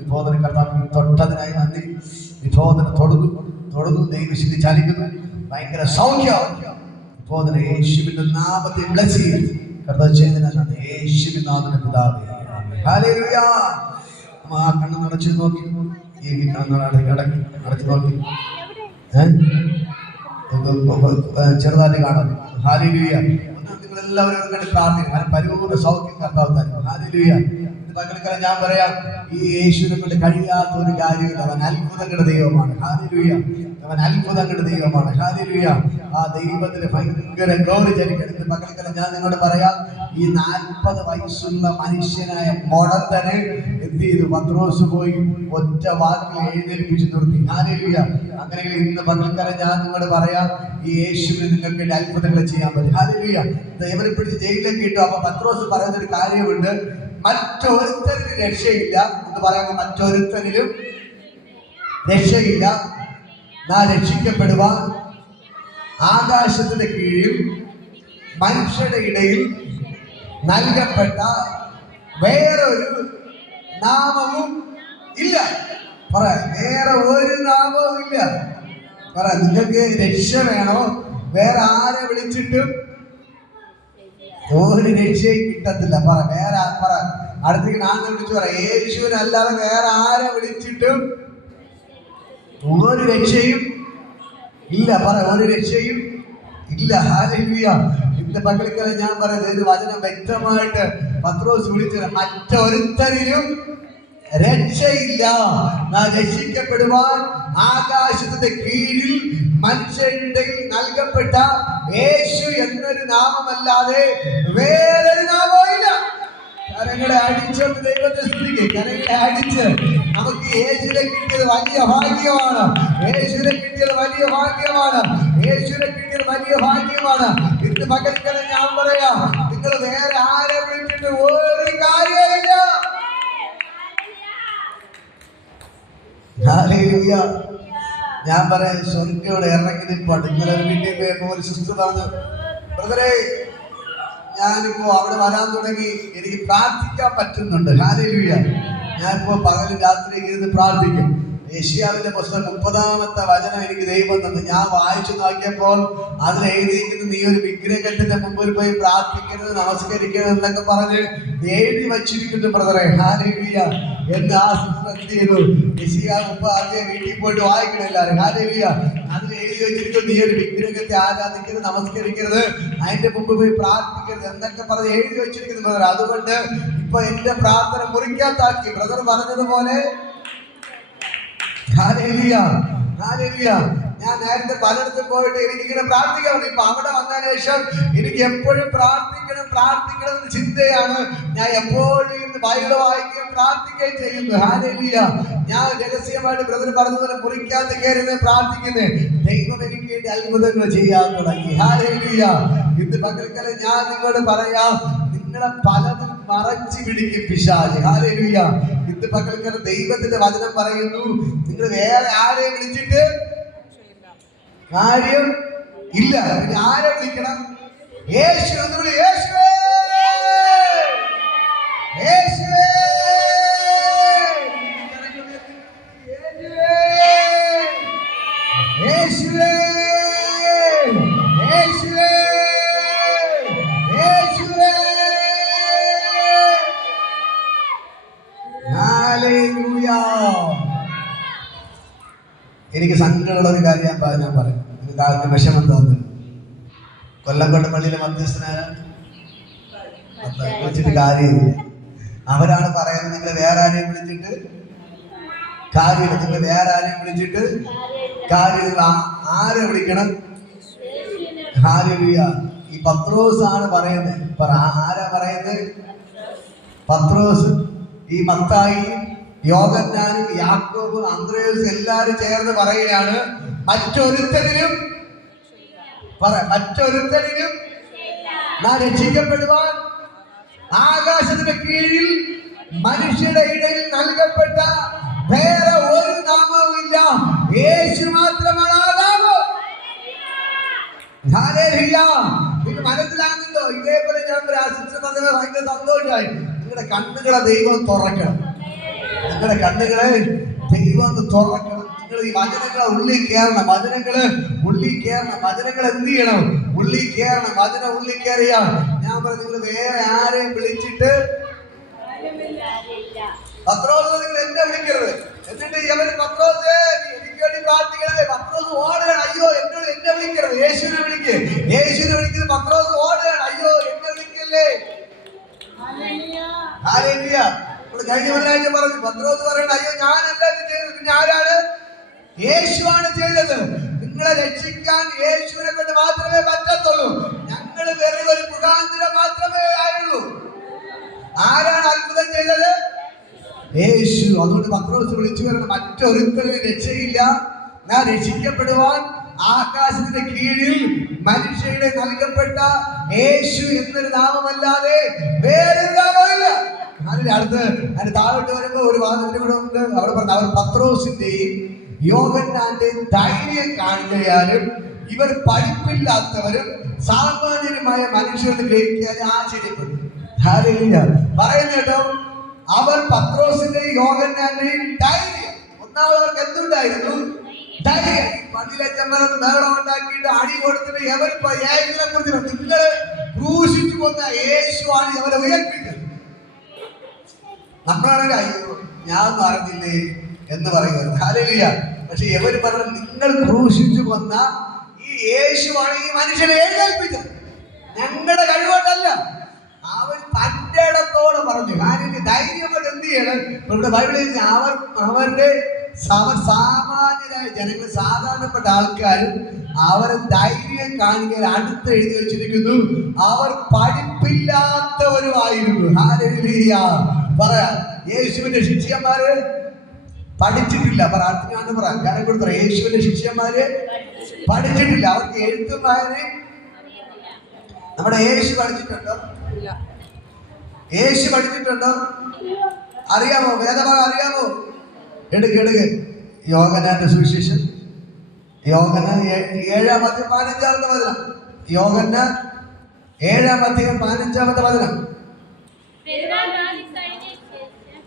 ഇപ്പോൾ തന്നെ കർത്താവിന് തൊട്ടതിനായി നന്ദി. ഇപ്പോൾ തന്നെ തൊടുന്നു ദൈവശക്തി ചലിക്കുന്നു. ഭയങ്കര സൗഖ്യം. ഇപ്പോൾ തന്നെ യേശുവിന്റെ നാമത്തെ ബ്ലെസ് ചെയ്യുന്നു. കർത്താവ് ചെയ്തതിനാണ് യേശുവിൻ നാമത്തിൽ പിതാവേ. ഹല്ലേലൂയ. ആ കണ്ണ് നടച്ചു നോക്കി. ഈ കണ്ണ് അടച്ചു നോക്കി. ചെറുതായിട്ട് കാണാം. ഹല്ലേലൂയ. നിങ്ങളെല്ലാവരും കണ്ട് പ്രാർത്ഥിക്കും. പരിപൂർണ്ണ സൗഖ്യം കർത്താവ് തരും. ഹല്ലേലൂയ. പകൽക്കാലം ഞാൻ പറയാം, ഈ യേശുവിനെ കൊണ്ട് കഴിയാത്ത ഒരു കാര്യമില്ല. അവൻ അത്ഭുതങ്ങളുടെ ദൈവമാണ്. ഹല്ലേലൂയ. ആ ദൈവത്തിന് ഭയങ്കര ഗ്ലോറി ചലിക്കണം. പകൽക്കാലം ഞാൻ നിങ്ങളോട് പറയാം, ഈ 40 വയസ്സുള്ള മനുഷ്യനായ മുടന്തനെ എന്ത് ചെയ്തു? പത്രോസ് പോയി ഒറ്റ വാക്കിൽ എഴുന്നേൽപ്പിച്ച് നിർത്തി. ഹല്ലേലൂയ. അങ്ങനെ ഇന്ന് പകൽക്കാലം ഞാൻ നിങ്ങളോട് പറയാം, ഈ യേശുവിന് നിങ്ങൾക്ക് അത്ഭുതങ്ങൾ ചെയ്യാൻ പറ്റും. ഹല്ലേലൂയ. ഇവരെ പിടിച്ച് ജയിലിലേക്ക് ഇട്ടു. അപ്പൊ പത്രോസ് പറയുന്നൊരു കാര്യമുണ്ട്, മറ്റൊരുത്തരിലും രക്ഷയില്ല എന്ന് പറയുമ്പോൾ, മറ്റൊരുത്തരിലും രക്ഷയില്ല. നാം രക്ഷിക്കപ്പെടുവാൻ ആകാശത്തിന്റെ കീഴിൽ മനുഷ്യരുടെ ഇടയിൽ നൽകപ്പെട്ട വേറൊരു നാമവും ഇല്ല. വേറെ ഒരു നാമവും ഇല്ല. നിങ്ങൾക്ക് രക്ഷ വേണോ? വേറെ ആരെ വിളിച്ചിട്ടും ഒരു രക്ഷയും കിട്ടത്തില്ല. വേറെ അടുത്തേക്ക് നാളെ വിളിച്ചു യേശുവിനല്ലാതെ വേറെ ആരെ വിളിച്ചിട്ടും ഒരു രക്ഷയും ഇല്ല. ഒരു രക്ഷയും ഇല്ല. ഹല്ലേലൂയ. ഇന്ന് പകൽക്കാലം ഞാൻ പറയുന്നത്, ഇത് വചനം വ്യക്തമായിട്ട് പത്രോസ് വിളിച്ചത്, മറ്റൊരുത്തരിലും രക്ഷയില്ല. നാം രക്ഷിക്കപ്പെടുവാൻ ആകാശത്തിന്റെ കീഴിൽ മനുഷ്യരുടെ നൽകപ്പെട്ട യേശു എന്നൊരു നാമമല്ലാതെ വേറൊരു നാമമില്ല. കരങ്ങളെ അടിച്ച് ദൈവത്തെ സ്തുതിക്കുക. കരങ്ങളെ അടിച്ച് നമുക്ക് യേശുവിനെ കിട്ടിയത് വലിയ ഭാഗ്യമാണ്. ഇന്ന് പകൽക്കാലം ഞാൻ പറയാം, നിങ്ങൾ വേറെ ആരെ വിളിച്ചിട്ട് ഒരു കാര്യമില്ല. ഹല്ലേലൂയ. ഞാൻ പറയാം സ്വർഗ്ഗയോടെ ഇറങ്ങി നിൽപ്പാണ്. ഇന്നലെ ഒരു വീട്ടിൽ പോയപ്പോൾ ഒരു സിസ്റ്റർ പറഞ്ഞു, ബ്രദറെ ഞാനിപ്പോ അവിടെ വരാൻ തുടങ്ങി, എനിക്ക് പ്രാർത്ഥിക്കാൻ പറ്റുന്നുണ്ട്. ഹല്ലേലൂയ. ഞാനിപ്പോ പകലും രാത്രി ഇരുന്ന് പ്രാർത്ഥിക്കും. യെശയ്യാവിന്റെ പുസ്തകം 30-ാമത്തെ വചനം എനിക്ക് ദൈവം തന്നു. ഞാൻ വായിച്ചു നോക്കിയപ്പോൾ അതിൽ എഴുതിയിരിക്കുന്നത്, നീ ഒരു വിഗ്രഹത്തിന്റെ മുമ്പിൽ പോയി പ്രാർത്ഥിക്കരുത്, നമസ്കരിക്കരുത് എന്നൊക്കെ പറഞ്ഞ് എഴുതി വച്ചിരിക്കുന്നു ബ്രദറെ. ഹല്ലേലൂയ. എന്ന് ആ സിസ്റ്റർ എന്ത് ചെയ്തു? യെശയ്യാവ് 30 വീട്ടിൽ പോയിട്ട് വായിക്കണം എല്ലാവരും. ഹല്ലേലൂയ. അതിൽ എഴുതി വെച്ചിരിക്കുന്നു, നീ ഒരു വിഗ്രഹത്തെ ആരാധിക്കരുത്, നമസ്കരിക്കരുത്, അതിന്റെ മുമ്പ് പോയി പ്രാർത്ഥിക്കരുത് എന്നൊക്കെ പറഞ്ഞ് എഴുതി വെച്ചിരിക്കുന്നു ബ്രദർ. അതുകൊണ്ട് ഇപ്പൊ എന്റെ പ്രാർത്ഥന മുറിക്കാത്താക്കി ബ്രദർ പറഞ്ഞതുപോലെ. Hallelujah, hallelujah. ഞാൻ നേരത്തെ പലയിടത്തും പോയിട്ട് എനിക്കിങ്ങനെ പ്രാർത്ഥിക്കാറുണ്ട്. ഇപ്പൊ അവിടെ വന്നതിന് ശേഷം എനിക്ക് എപ്പോഴും പ്രാർത്ഥിക്കണം എന്ന ചിന്തയാണ്. ഞാൻ എപ്പോഴും ബൈബിൾ വായിക്കുകയും പ്രാർത്ഥിക്കുകയും ചെയ്യുന്നു. ഹല്ലേലൂയ. ഞാൻ രഹസ്യമായിട്ട് ബ്രദർ പറഞ്ഞതുപോലെ മുറിക്കാത്ത കയറി പ്രാർത്ഥിക്കുന്നത്. ദൈവം എനിക്ക് വേണ്ടി അത്ഭുതങ്ങൾ ചെയ്യാൻ തുടങ്ങി. ഹല്ലേലൂയ. ഇന്ന് പകൽക്കാലം ഞാൻ നിങ്ങളോട് പറയാം, നിങ്ങളെ പലതും മറച്ചു പിടിക്കും പിശാച്. ഹല്ലേലൂയ. ഇന്ന് പകൽക്കാലം ദൈവത്തിന്റെ വചനം പറയുന്നു, നിങ്ങൾ വേറെ ആരെയും വിളിച്ചിട്ട് കാര്യം ഇല്ല. പിന്നെ ആരെ വിളിക്കണം? യേശു എന്ന് വിളി. യേശുവേ, യേശുവേ, യേശുവേ, യേശുവേ, യേശുവേ. ഹല്ലേലൂയ. എനിക്ക് സങ്കടമുള്ള ഒരു കാര്യം ഞാൻ പറയും. എനിക്ക് ആൾക്ക് വിഷമം തോന്നുന്നു. കൊല്ലംകോട്ട പള്ളിയിലെ മധ്യസ്ഥനാണ് വിളിച്ചിട്ട് കാര്യമില്ല. അവരാണ് പറയുന്നത്, നിങ്ങൾ വേറെ ആരെയും വിളിച്ചിട്ട് കാര്യമില്ല, നിങ്ങൾ വേറെ ആരെയും വിളിച്ചിട്ട് കാര്യമില്ല. ആരെ വിളിക്കണം? ഹല്ലേലൂയ. ഈ പത്രോസ് ആണ് പറയുന്നത്. ആരാ പറയുന്നത്? പത്രോസ്, ഈ മത്തായി, യോഹന്നാനും യാക്കോബ്, അന്ത്രയോസ് എല്ലാരും ചേർന്ന് പറയുകയാണ്, മറ്റൊരുത്തനിലും നാം രക്ഷിക്കപ്പെടുവാൻ ആകാശത്തിന്റെ കീഴിൽ മനുഷ്യരുടെ ഇടയിൽ നൽകപ്പെട്ട വേറെ ഒരു നാമവുമില്ല, യേശു മാത്രമാണ് ആ നാമം. ഹല്ലേലൂയ. നിങ്ങൾ മനസ്സിലാകുന്നുണ്ടോ? ഇതേപോലെ ഞാൻ ഭയങ്കര സന്തോഷമായി. നിങ്ങളുടെ കണ്ണുകളെ ദൈവം തുറക്കണം. നിങ്ങളുടെ കണ്ണുകളെ ദൈവം തുറക്കണം. നിങ്ങൾ ഈ വചനങ്ങളെ ഉള്ളിൽ കയറണം. വചനങ്ങൾ എന്ത് ചെയ്യണം? ഉള്ളിൽ കയറണം. വചനം ഉള്ളിൽ കയറിയാൽ ഞാൻ പറഞ്ഞു, നിങ്ങൾ വേറെ ആരെയും വിളിച്ചിട്ട് പത്രോസ് നിങ്ങൾ എന്നെ വിളിക്കരുത്. എന്നിട്ട് ഇവര് പത്രോസ് എനിക്ക് വേണ്ടി പ്രാർത്ഥിക്കരുത്. പത്രോസ് ഓടുകയാണ്, അയ്യോ എന്നെ വിളിക്കരുത്, യേശുവിനെ വിളിക്കുന്നത്. പത്രോസ് ഓടുകയാണ്, അയ്യോ എന്നെ വിളിക്കല്ലേ. ഹല്ലേലൂയ. കഴിഞ്ഞ ഒരാഴ്ച പറഞ്ഞു, പത്രോസ് പറയണം, അയ്യോ ഞാനല്ല ചെയ്തത്, പിന്നെ ആരാണ്? യേശുവാണ് ചെയ്തത്. നിങ്ങളെ രക്ഷിക്കാൻ യേശുവിനെ കൊണ്ട് മാത്രമേ പറ്റത്തുള്ളൂ. ഞങ്ങൾ വെറും ഒരു മുഖാന്തരം മാത്രമേ ആയുള്ളൂ. ആരാണ് അത്ഭുതം ചെയ്തത്? യേശു. അതുകൊണ്ട് പത്രോസ് വിളിച്ചു വരണം, മറ്റൊരുത്തരും രക്ഷയില്ല, ഞാൻ രക്ഷിക്കപ്പെടുവാൻ ആകാശത്തിന്റെ കീഴിൽ മനുഷ്യരുടെ നൽകപ്പെട്ട യേശു എന്നൊരു നാമമല്ലാതെ വേറൊരു നാമമില്ല. അടുത്ത് അതിന് താഴോട്ട് വരുമ്പോ ഒരു വാദത്തിന് കൂടെ ഉണ്ട്. അവിടെ പറഞ്ഞു, അവർ പത്രോസിന്റെയും യോഹന്നാന്റെയും ധൈര്യം കാണുകയാലും ഇവർ പഠിപ്പില്ലാത്തവരും സാമാന്യരുമായ മനുഷ്യരുടെ ഗ്രഹിക്കാൻ ആശ്ചര്യപ്പെട്ടു. ഹല്ലേലൂയ. പറയുന്ന കേട്ടോ, അവർ പത്രോസിന്റെയും യോഹന്നാന്റെയും ധൈര്യം. ഒന്നാമതവർക്ക് എന്തുണ്ടായിരുന്നു? ധൈര്യം. പള്ളിയിലച്ചന്മാരൊന്ന് ബഹളം ഉണ്ടാക്കിയിട്ട് അടി കൊടുത്തിട്ട് എവരിപ്പോ യേശുവിനെ കുറിച്ച് നിങ്ങൾ ക്രൂശിച്ചു കൊന്ന യേശുവാണ് ഇവരെ ഉയർപ്പിച്ചത്. നമ്മളാണെങ്കിൽ അയ്യോ ഞാൻ ഒന്നും അറിഞ്ഞില്ലേ എന്ന് പറയുന്നത്. ഹല്ലേലൂയ. പക്ഷെ ഇവര് പറഞ്ഞു, നിങ്ങൾ ക്രൂശിച്ചു കൊന്ന ഈ യേശുവാണ് ഈ മനുഷ്യനെ എഴുന്നേൽപ്പിച്ചത്, ഞങ്ങളുടെ കഴിവോട്ടല്ല. അവർ തന്റെ ഇടത്തോടെ പറഞ്ഞു. കാരണം ധൈര്യമായിട്ട് എന്ത് ചെയ്യണം? ഇവിടെ ബൈബിളിൽ അവരുടെ സാമാന്യരായ ജനങ്ങൾ, സാധാരണപ്പെട്ട ആൾക്കാരും അവരെ ധൈര്യം കാണിക്കാൻ അടുത്ത് എഴുതി വെച്ചിരിക്കുന്നു, അവർ പഠിപ്പില്ലാത്തവരുമായിരുന്നു. ഹല്ലേലൂയ. പറയാം, യേശുവിന്റെ ശിഷ്യന്മാര് പഠിച്ചിട്ടില്ല. പ്രാർത്ഥനയാണ് പറയാം. കാരണം കൊടുത്ത യേശുവിന്റെ ശിഷ്യന്മാര് പഠിച്ചിട്ടില്ല. അവർക്ക് എഴുത്തും വായനയും. നമ്മുടെ യേശു പഠിച്ചിട്ടുണ്ടോ? യേശു പഠിച്ചിട്ടുണ്ടോ? അറിയാമോ? വേദഭാഗം അറിയാമോ? എടുക്ക്. യോഹന്നാന്റെ സുവിശേഷം യോഹന്നാൻ 7:15 വചനം. യോഹന്നാൻ 7:15 വചനം. പെരുന്നാൾ നാളിൽ കഴിഞ്ഞ ശേഷം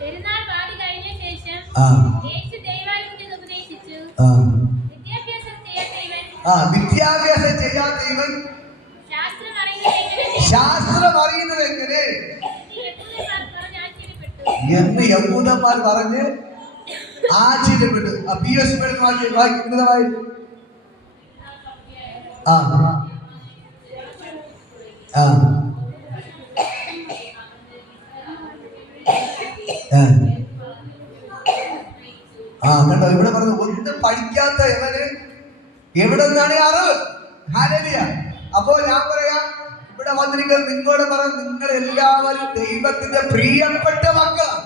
പെരുന്നാൾ പാടി കഴിഞ്ഞ ശേഷം യേശു ദൈവവാക്യം ഉപദേശിച്ചു. വിദ്യാഭ്യാസം ചെയ്യാത്ത ഇവൻ ശാസ്ത്രം അറിയുന്നത് എങ്ങനെ എന്ന് യഹൂദന്മാർ പറഞ്ഞ് ആശ്ചര്യപ്പെട്ടു. POC വായിക്കുന്നതായി കണ്ടോ, ഇവിടെ പറഞ്ഞു ഒന്നും പഠിക്കാത്ത ഇവന് എവിടെ നിന്നാണ് ഈ അറിവ്? ഹല്ലേലൂയ. അപ്പോ ഞാൻ പറയാം, ഇവിടെ വന്നിരിക്കുന്നത് നിങ്ങളോട് പറഞ്ഞു, നിങ്ങൾ എല്ലാവരും ദൈവത്തിന്റെ പ്രിയപ്പെട്ട മക്കളാണ്.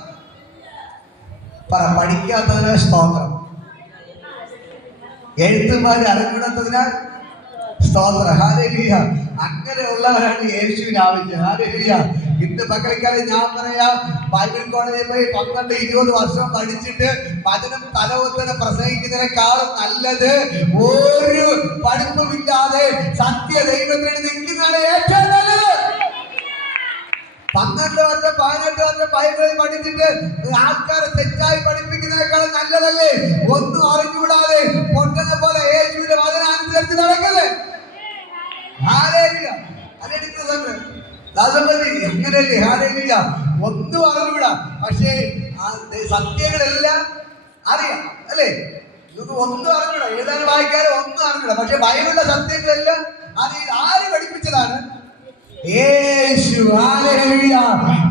പഠിക്കാത്തതിനാൽ സ്തോത്രം, എഴുത്തുമാര് അറിഞ്ഞിടത്തതിനാൽ സ്തോത്രം. ഹല്ലേലൂയ. അങ്ങനെയുള്ളവരാണ് യേശുവിന് ആവശ്യം. ഹല്ലേലൂയ. ഇന്ന് പകൽക്കാലം ഞാൻ പറയാം, ബൈബിൾ കോളേജിൽ പോയി 12-20 വർഷം പഠിച്ചിട്ട് വചനം തലവത്തിന് പ്രസംഗിക്കുന്നതിനേക്കാളും നല്ലത് ഒരു പഠിപ്പുമില്ലാതെ സത്യ ദൈവത്തിന് നിൽക്കുന്നതാണ് ഏറ്റവും നല്ലത്. 12 വർഷം 18 വർഷം ബൈബിൾ പഠിച്ചിട്ട് ആൾക്കാരെ തെറ്റായി പഠിപ്പിക്കുന്നതിനേക്കാളും നല്ലതല്ലേ ഒന്നും അറിഞ്ഞുകൂടാതെ പൊട്ടനെ പോലെ യേശുവിന്റെ വചനം അനുസരിച്ച് നടക്കുന്നത്. അങ്ങനെയല്ലേ? ഹല്ലേലൂയ. ഒന്നും അറിഞ്ഞൂടാ, പക്ഷേ സത്യങ്ങളെല്ലാം അറിയാം, അല്ലേ? നിങ്ങൾക്ക് ഒന്നും അറിഞ്ഞൂടാ, എഴുതാനും വായിക്കാനും ഒന്നും അറിഞ്ഞൂടാ, പക്ഷെ ബൈബിളിലെ സത്യങ്ങളെല്ലാം അറിയില്ല. ആര് പഠിപ്പിച്ചതാണ്? യേശു. ഹല്ലേലൂയ.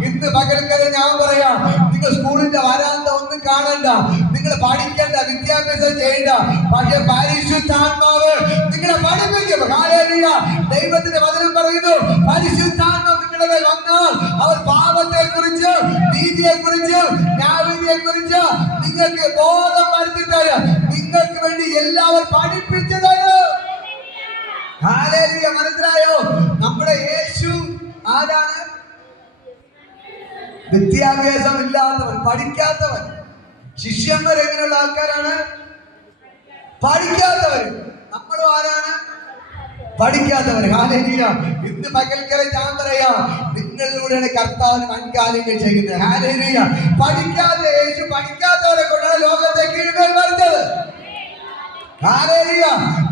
ഇന്ന് പകൽക്കാലം ഞാൻ പറയാം, നിങ്ങൾ സ്കൂളിന്റെ വരാന്ത ഒന്നും കാണണ്ട, നിങ്ങൾ പഠിക്കേണ്ട, വിദ്യാഭ്യാസം ചെയ്യണ്ട, പക്ഷെ പരിശുദ്ധാത്മാവ് നിങ്ങളെ പഠിപ്പിക്കും. ഹല്ലേലൂയ. ദൈവത്തിന്റെ വചനം പറയുന്നു, പരിശുദ്ധാത്മാവ് നിങ്ങളുടെ മേൽ വന്നാൽ അവർ പാപത്തെ കുറിച്ച്, നീതിയെ കുറിച്ച്, ന്യായവിധിയെ കുറിച്ച് നിങ്ങൾക്ക് ബോധം വരുത്തി തരും. നിങ്ങൾക്ക് വേണ്ടി എല്ലാവരും പഠിപ്പിച്ചു തരും. ഹല്ലേലൂയ. മനസ്സിലായോ? നമ്മുടെ യേശു ആരാണ്? വിദ്യാഭ്യാസം ഇല്ലാത്തവൻ, പഠിക്കാത്തവൻ. ശിഷ്യന്മാർ എങ്ങനെയുള്ള ആൾക്കാരാണ്? പഠിക്കാത്തവർ. നമ്മളും ആരാണ്? പഠിക്കാത്തവർ. ഹല്ലേലൂയ. ഇന്ന് പകൽക്കാലം ഞാൻ പറയാം, നിങ്ങളിലൂടെയാണ് കർത്താവിന് വൻകാര്യങ്ങൾ ചെയ്യുന്നത്. ഹല്ലേലൂയ. പഠിക്കാതെ യേശു പഠിക്കാത്തവരെ കൊണ്ടാണ് ലോകത്തെ കീഴ്മേൽ വരുന്നത്. ഹല്ലേലൂയ.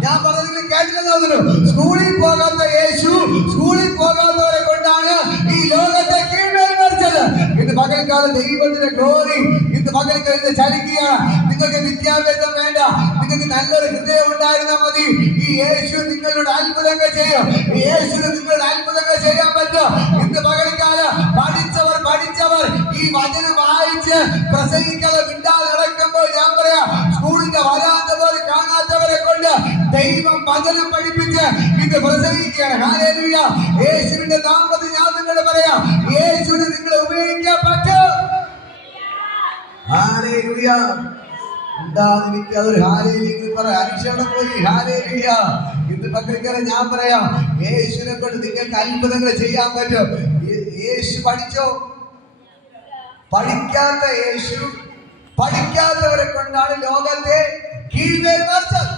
ഞാൻ പറഞ്ഞത് കേട്ടില്ലെന്ന്. സ്കൂളിൽ പോകാത്ത യേശു സ്കൂളിൽ പോകാത്തവരെ കൊണ്ടാണ് ഈ ലോകത്തെ കീഴ്മേൽ മരിച്ചത്. ഇന്ന് പകൽക്കാലം ദൈവത്തിന്റെ ഗ്ലോറി ഇന്ന് പകൽക്കാലം ചലിക്കുകയാണ്. നിങ്ങൾക്ക് വിദ്യാഭ്യാസം വേണ്ട, നിങ്ങൾക്ക് നല്ലൊരു ഹൃദയം ഉണ്ടായിരുന്നാൽ മതി. ഈ യേശു നിങ്ങളുടെ അത്ഭുതങ്ങൾ ചെയ്യും. ഈ യേശുവിന് നിങ്ങളുടെ അത്ഭുതങ്ങൾ ചെയ്യാൻ പറ്റും. ഇന്ന് പകൽക്കാലം പഠിച്ചവർ ഈ വചനം വായിച്ച് പ്രസംഗിക്കാതെ മിണ്ടാതെ നടക്കുമ്പോൾ ഞാൻ പറയാം, സ്കൂളിന്റെ വരാത്ത പോലെ കാണാത്തവരെ കൊണ്ട് ദൈവം വചനം പഠിപ്പിച്ച് ഇത് പ്രസംഗിക്കുകയാണ്. ഹല്ലേലൂയ. യേശുവിന്റെ നാമത്തിൽ ഞാൻ നിങ്ങളോട് പറയാം, യേശുവിനെ നിങ്ങളെ ഉപയോഗിക്കാൻ പറ്റും. ഹല്ലേലൂയ. അതൊരു ഹാലേലൂയ പറയാം. അനുശോചനം പോയി. ഹല്ലേലൂയ. ഇന്ന് പകൽക്കാലം ഞാൻ പറയാം, യേശുവിനെ കൊണ്ട് നിങ്ങൾക്ക് അത്ഭുതങ്ങൾ ചെയ്യാൻ പറ്റും. യേശു പഠിച്ചോ? പഠിക്കാത്ത യേശു പഠിക്കാത്തവരെ കൊണ്ടാണ് ലോകത്തെ കീഴ്മേൽ മറിച്ചത്.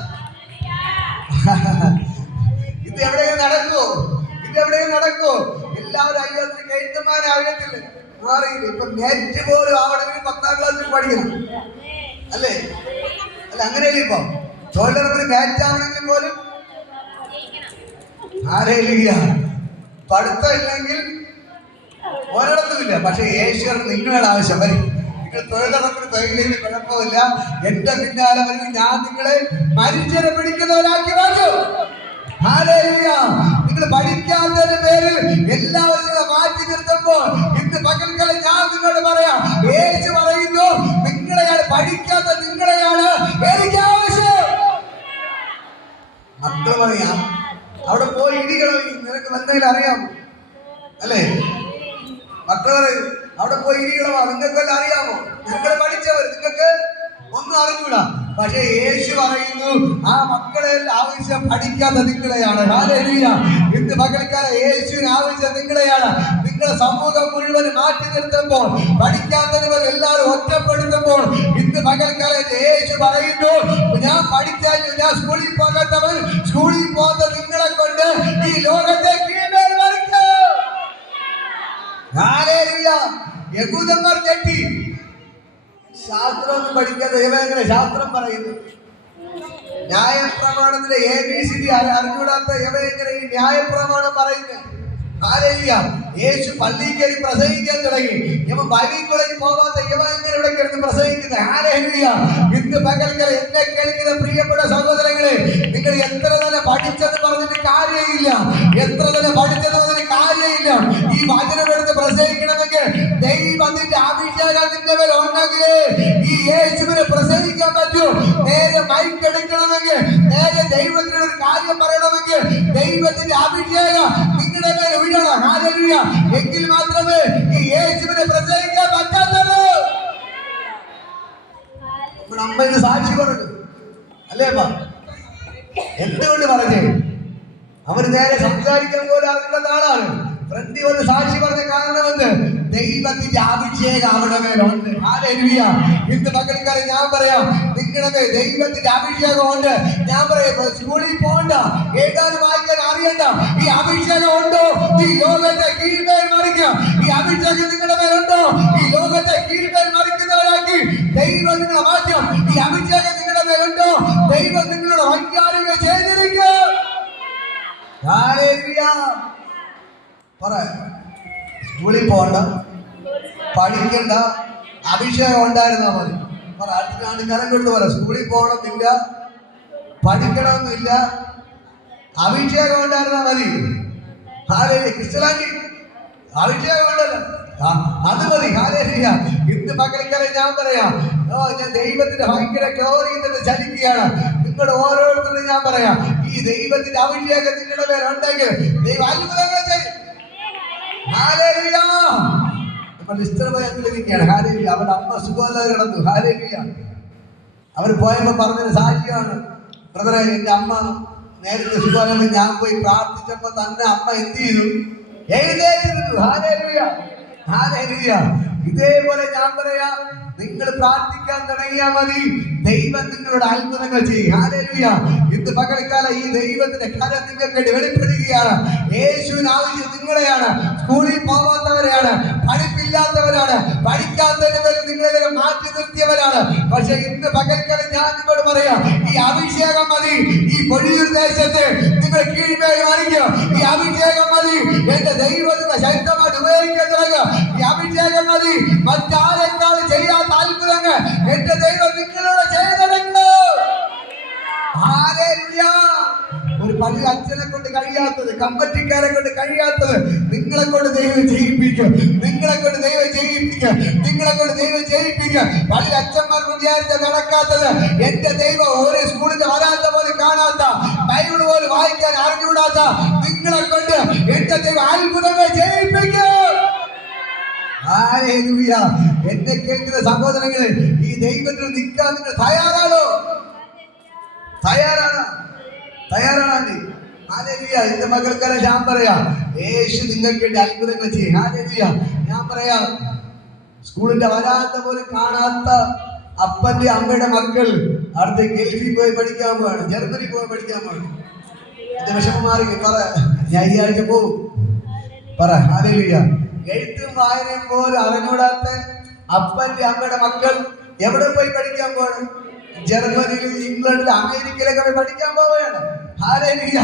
ഇത് എവിടെയും നടക്കുമോ? നടക്കുമോ? എല്ലാവരും അയ്യത്തിന് കെഴുത്തുമാരെ അറിയത്തില്ല, മാറിയില്ല. ഇപ്പൊ നെറ്റ് പോലും ആവണമെങ്കിൽ 10ാം ക്ലാസ്സിൽ പഠിക്കണം, അല്ലേ? അങ്ങനെയല്ലേ? ഇപ്പൊ തൊഴിലുറപ്പിന് മാച്ച് ആവണമെങ്കിൽ പോലും പഠിത്തം ഇല്ലെങ്കിൽ ഒരിടത്തുമില്ല. പക്ഷെ യേശു നിങ്ങളുടെ ആവശ്യം വരും. നിങ്ങൾ തൊഴിലുറപ്പിന് തൊഴിലില്ലെങ്കിൽ കുഴപ്പമില്ല, എന്റെ പിന്നാലെ വരും, ഞാൻ നിങ്ങളെ മനുഷ്യരെ പിടിക്കുന്നവരാക്കി മാറ്റും. ഹല്ലേലൂയ. നിങ്ങൾ പഠിക്കാത്തതിന്റെ പേരിൽ എല്ലാവരും നിങ്ങളെ മാറ്റി നിർത്തുമ്പോൾ ഇന്ന് പകൽക്കാലം ഞാൻ നിങ്ങളോട് പറയാം, യേശു പറയുന്നു, നിങ്ങളെയാണ് പഠിക്കാത്ത നിങ്ങളെയാണ് എനിക്ക് ആവശ്യം. മക്കൾ പറയാം, അവിടെ പോയി ഇടികളോ നിനക്ക് എന്തെങ്കിലും അറിയാമോ? അല്ലേ? മക്കൾ പറയും, അവിടെ പോയി ഇടികളോ നിങ്ങൾക്കെല്ലാം അറിയാമോ? നിങ്ങൾ പഠിച്ചവർ, നിങ്ങൾക്ക് ഒന്നും അറിഞ്ഞൂടാ. പക്ഷേ യേശു പറയുന്നു, ആ മക്കളെ ആവശ്യം പഠിക്കാത്ത നിങ്ങളെയാണ്. ഹല്ലേലൂയ. ഇന്ന് പകൽക്കാലം യേശുവിന് ആവശ്യം നിങ്ങളെയാണ്. നിങ്ങളുടെ സമൂഹം മുഴുവൻ മാറ്റി നിർത്തുമ്പോൾ, പഠിക്കാത്തവർ എല്ലാവരും ഒറ്റപ്പെടുത്തുമ്പോൾ, ഇന്ന് പകൽക്കാലം യേശു പറയുന്നു, ഞാൻ പഠിക്കാൻ, ഞാൻ സ്കൂളിൽ പോകാത്തവൻ സ്കൂളിൽ പോകുന്ന നിങ്ങളെ കൊണ്ട് ഈ ലോകത്തെ കീഴ്മേൽ മറിക്കും. ഹല്ലേലൂയ. യഹൂദന്മാർ ചെട്ടി ശാസ്ത്രമൊന്നും പഠിക്കാതെ ദൈവങ്ങളെ ശാസ്ത്രം പറയുന്നു. ന്യായപ്രമാണത്തിലെ ABCD അറിഞ്ഞൂടാത്ത എങ്ങനെ ഈ ന്യായപ്രമാണം പറയുന്നത്? ഹല്ലേലൂയ. യേശു പള്ളിയിൽ കയറി പ്രസംഗിക്കാൻ തുടങ്ങി. ഇവൻ ബൈബിൾ കോളേജിൽ പോകാത്ത എങ്ങനെ ഇവിടെ കിടന്ന് പ്രസംഗിക്കുന്നത്? ഹല്ലേലൂയ. ഇന്ന് പകൽക്കാലം എന്നെ കേൾക്കുന്ന പ്രിയപ്പെട്ട സഹോദരങ്ങളെ, നിങ്ങൾ എത്ര തന്നെ പഠിച്ചെന്ന് പറഞ്ഞിട്ട് കാര്യമില്ല, എത്ര തന്നെ പഠിച്ചെന്ന് പറഞ്ഞിട്ട് കാര്യമില്ല. ഈ വചനമെടുത്ത് പ്രസംഗിക്കണമെങ്കിൽ ദൈവത്തിന്റെ അഭിഷേകം നിന്റെ മേൽ ഉണ്ടെങ്കിൽ ഈ യേശുവിനെ പ്രസംഗിക്കാൻ പറ്റൂ. നേരെ മൈക്ക് എടുക്കണമെങ്കിൽ, നേരെ ദൈവത്തിനൊരു കാര്യം പറയണമെങ്കിൽ ദൈവത്തിന്റെ അഭിഷേകം നിങ്ങളുടെ മേൽ വീഴണം. ഹല്ലേലൂയ. എങ്കിൽ മാത്രമേ ഈ യേശുവിനെ പ്രസംഗിക്കാൻ പറ്റാത്തുള്ളൂ. നമ്മുടെ അമ്മ ഇത് സാക്ഷി പറഞ്ഞു അല്ലേ? എന്തുകൊണ്ട് പറഞ്ഞേ? അവർ നേരെ സംസാരിക്കാൻ പോലും അറിയുന്ന ആളാണ്. ഫ്രണ്ടി ഒരു സാക്ഷി പറഞ്ഞ കാരണമെന്ന് ദൈവത്തിന്റെ അഭിഷേകം അവിടെ മേലുണ്ട്. ഹല്ലേലൂയ. ഇന്ന് പകൽക്കാലം ഞാൻ പറയാം, നിങ്ങളുടെ ദൈവത്തിന്റെ അഭിഷേകം ഉണ്ട്. ഞാൻ പറയാം, സ്കൂളിൽ പോകണ്ട, എഴുതാനും വായിക്കാൻ അറിയണ്ട, ഈ അഭിഷേകം ഉണ്ടോ ഈ ലോകത്തെ കീഴ്മേൽ മറിക്കാം. ഈ അഭിഷേകം നിങ്ങളുടെ മേലുണ്ടോ ഈ ലോകത്തെ കീഴ്മേൽ മറിക്കുന്നവരാക്കി ദൈവം നിങ്ങളെ മാറ്റും. ഈ അഭിഷേകം നിങ്ങളുടെ മേലുണ്ടോ ദൈവം നിങ്ങളുടെ വൈകാരിക ചെയ്തിരിക്കും. ഹല്ലേലൂയ. പറ, സ്കൂളിൽ പോകണ്ട, പഠിക്കണ്ട, അഭിഷേകം ഉണ്ടായിരുന്നാ മതി. പറ, അടുത്താണ് കരം കൊടുത്ത് പറ, സ്കൂളിൽ പോകണമെന്നില്ല, പഠിക്കണമെന്നില്ല, അഭിഷേകം ഉണ്ടായിരുന്നാ മതി. ഹല്ലേലൂയ. ക്രിസ്ത്യാനി അഭിഷേകം ഉണ്ടല്ലോ, അത് മതി. ഹല്ലേലൂയ. ഇന്ന് പകൽക്കാലം ഞാൻ പറയാം, ഞാൻ ദൈവത്തിന്റെ ഭയങ്കര ഗൗരവത്തിൽ ചലിക്കുകയാണ്. നിങ്ങളുടെ ഓരോരുത്തരും ഞാൻ പറയാം, ഈ ദൈവത്തിന്റെ അഭിഷേകം നിങ്ങളുടെ പേര് ഉണ്ടെങ്കിൽ ദൈവം അത്ഭുതങ്ങൾ ചെയ്യും. ഹല്ലേലൂയ. നമ്മൾ നിസ്ത്രഭയത്തിലിരിക്കുകയാണ്. ഹല്ലേലൂയ. അവരുടെ അമ്മ സുഖമില്ലാതെ കിടന്നു. ഹല്ലേലൂയ. അവർ പോയപ്പോ പറഞ്ഞൊരു സാക്ഷിയാണ്, ബ്രദറെ, എന്റെ അമ്മ നേരത്തെ സുഖമില്ലാതെ ഞാൻ പോയി പ്രാർത്ഥിച്ചപ്പോ തന്നെ അമ്മ എന്ത് ചെയ്തു? എഴുന്നേറ്റിരുന്നു. ഹല്ലേലൂയ. ഹല്ലേലൂയ. ഇതേപോലെ ഞാൻ പറയാം, നിങ്ങൾ പ്രാർത്ഥിക്കാൻ തുടങ്ങിയാൽ മതി, ദൈവം നിങ്ങളുടെ അത്ഭുതങ്ങൾ ചെയ്യും. ഹല്ലേലൂയ. ഇന്ന് പകൽക്കാലം ഈ ദൈവത്തിന്റെ കരം നിങ്ങൾക്ക് വേണ്ടി വെളിപ്പെടുകയാണ്. യേശുവിന് ആവശ്യം നിങ്ങളെയാണ്. സ്കൂളിൽ പോകാത്തവരെയാണ്, പഠിപ്പില്ലാത്തവരാണ്, പഠിക്കാത്തവരെ നിങ്ങളെ മാറ്റി നിർത്തിയവരാണ്. പക്ഷെ ഇന്ന് പകൽക്കാലം ഞാൻ നിങ്ങളോട് പറയാം, ഈ അഭിഷേകം മതി. ഈ പൊഴിയൂർ ദേശത്ത് നിങ്ങൾ കീഴ്മേൽ മറിക്കും. ഈ അഭിഷേകം മതി. എന്റെ ദൈവത്തിന്റെ ശക്തമായിട്ട് ഉപയോഗിക്കാൻ തുടങ്ങുക. ഈ അഭിഷേകം മതി. മറ്റാരെക്കാളും ചെയ്യാത്ത അത്ഭുതങ്ങൾ എന്റെ ദൈവം നിങ്ങളോട് ചെയ്തെടുക്കും. ഹല്ലേലൂയ. ഒരു പള്ളി അച്ഛനെ കൊണ്ട് കഴിയാത്തത്, കമ്പറ്റിക്കാരെ കൊണ്ട് കഴിയാത്തത് നിങ്ങളെ കൊണ്ട് ദൈവം ചെയ്യിപ്പിക്കും. നിങ്ങളെ കൊണ്ട് ദൈവം ചെയ്യിപ്പിക്കും. നിങ്ങളെ കൊണ്ട് ദൈവം ചെയ്യിപ്പിക്കും. പള്ളി അച്ഛന്മാർ വിചാരിച്ച നടക്കാത്തത് എന്റെ ദൈവം ഒരു സ്കൂളിന്റെ വരാത്ത പോലും കാണാത്ത, ബൈബിൾ പോലും വായിക്കാൻ അറിഞ്ഞുകൂടാത്ത നിങ്ങളെ കൊണ്ട് എന്റെ ദൈവം അത്ഭുതങ്ങൾ ചെയ്യിപ്പിക്കും. ഹല്ലേലൂയ. എന്നെ കേൾക്കുന്ന സഹോദരങ്ങളെ, ഈ ദൈവത്തിന് നിൽക്കാൻ നിങ്ങൾ തയ്യാറാണോ? തയ്യാറാണ്? തയ്യാറാണ്? ഹല്ലേലൂയ. ഇന്ന് മകൾക്കാരെ ഞാൻ പറയാം, യേശു നിങ്ങൾക്ക് വേണ്ടി അത്ഭുതങ്ങൾ ചെയ്യും. ഹല്ലേലൂയ. ഞാൻ പറയാം, സ്കൂളിന്റെ വരാത്ത പോലും കാണാത്ത അപ്പന്റെ അമ്മയുടെ മക്കൾ അടുത്ത് ഗൾഫിൽ പോയി പഠിക്കാൻ പോവാണ്, ജർമ്മനി പോയി പഠിക്കാൻ പോവാണ്. എന്റെ വിഷമം മാറി. പറ, ഞാൻ ഈ ആഴ്ച പോവും. പറ. ഹല്ലേലൂയ. എഴുത്തും വായനയും പോലും അറിഞ്ഞൂടാത്ത അപ്പന്റെ അമ്മയുടെ മക്കൾ എവിടെ പോയി പഠിക്കാൻ പോവാണ്? ജർമ്മനിയിൽ, ഇംഗ്ലണ്ടിൽ, അമേരിക്കയിലൊക്കെ പോയി പഠിക്കാൻ പോവുകയാണ്. ഹല്ലേലൂയ.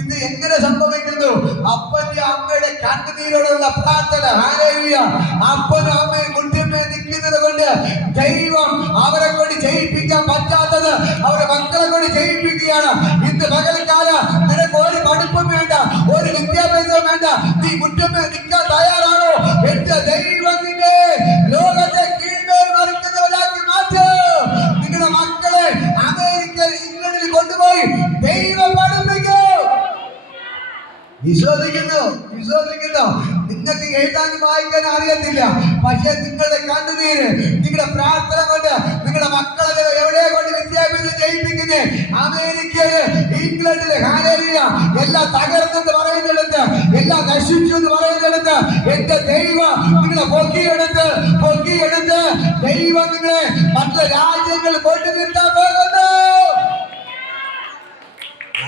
ഇത് എങ്ങനെ സംഭവിക്കുന്നു? അപ്പന്റെ അമ്മയുടെ കണ്ണുനീരോടുള്ള പ്രാർത്ഥന. ഹല്ലേലൂയ. അപ്പനും അമ്മയും മുട്ടിന്മേൽ നിൽക്കുന്നത് കൊണ്ട് ദൈവം അവരെ കൊണ്ട് ചെയ്യിപ്പിക്കാൻ പറ്റാത്തത് അവരെ മക്കളെ കൊണ്ട് ചെയ്യിപ്പിക്കുകയാണ്. ഇന്ന് പകൽക്കാലം നിനക്ക് ഒരു പഠിപ്പും വേണ്ട, ഒരു വിദ്യാഭ്യാസവും വേണ്ട, നീ മുട്ടിന്മേൽ നിൽക്കാൻ തയ്യാറാണോ? എന്റെ ദൈവത്തിന്റെ ലോകത്തെ കീഴ്മേൽ മറിക്കുന്നവരാക്കി മാറ്റും. നിങ്ങളുടെ മക്കളെ അമേരിക്കയിൽ, ഇംഗ്ലണ്ടിൽ കൊണ്ടുപോയി ദൈവം പഠിപ്പിക്കും. വിശ്വസിക്കുന്നു? വിശ്വസിക്കുന്നു. നിങ്ങൾക്ക് എഴുതാനും വായിക്കാനും അറിയത്തില്ല, പക്ഷെ നിങ്ങളുടെ കണ്ണുനീര്, നിങ്ങളുടെ പ്രാർത്ഥന കൊണ്ട് നിങ്ങളുടെ മക്കളെ എവിടെ കൊണ്ട് വിദ്യാഭ്യാസം ചെയ്യിപ്പിക്കുന്നേ? അമേരിക്കയില്, ഇംഗ്ലണ്ടില്, ഹല്ലേലൂയ, എല്ലാം തകർന്നെന്ന് പറയുന്നിടത്ത്, എല്ലാം നശിച്ചു എന്ന് പറയുന്നിടത്ത് എന്റെ ദൈവം നിങ്ങളെ പൊക്കിയെടുത്ത് ദൈവം നിങ്ങളെ മറ്റുള്ള രാജ്യങ്ങൾ കൊണ്ടു നിർത്താൻ പോകുന്നു.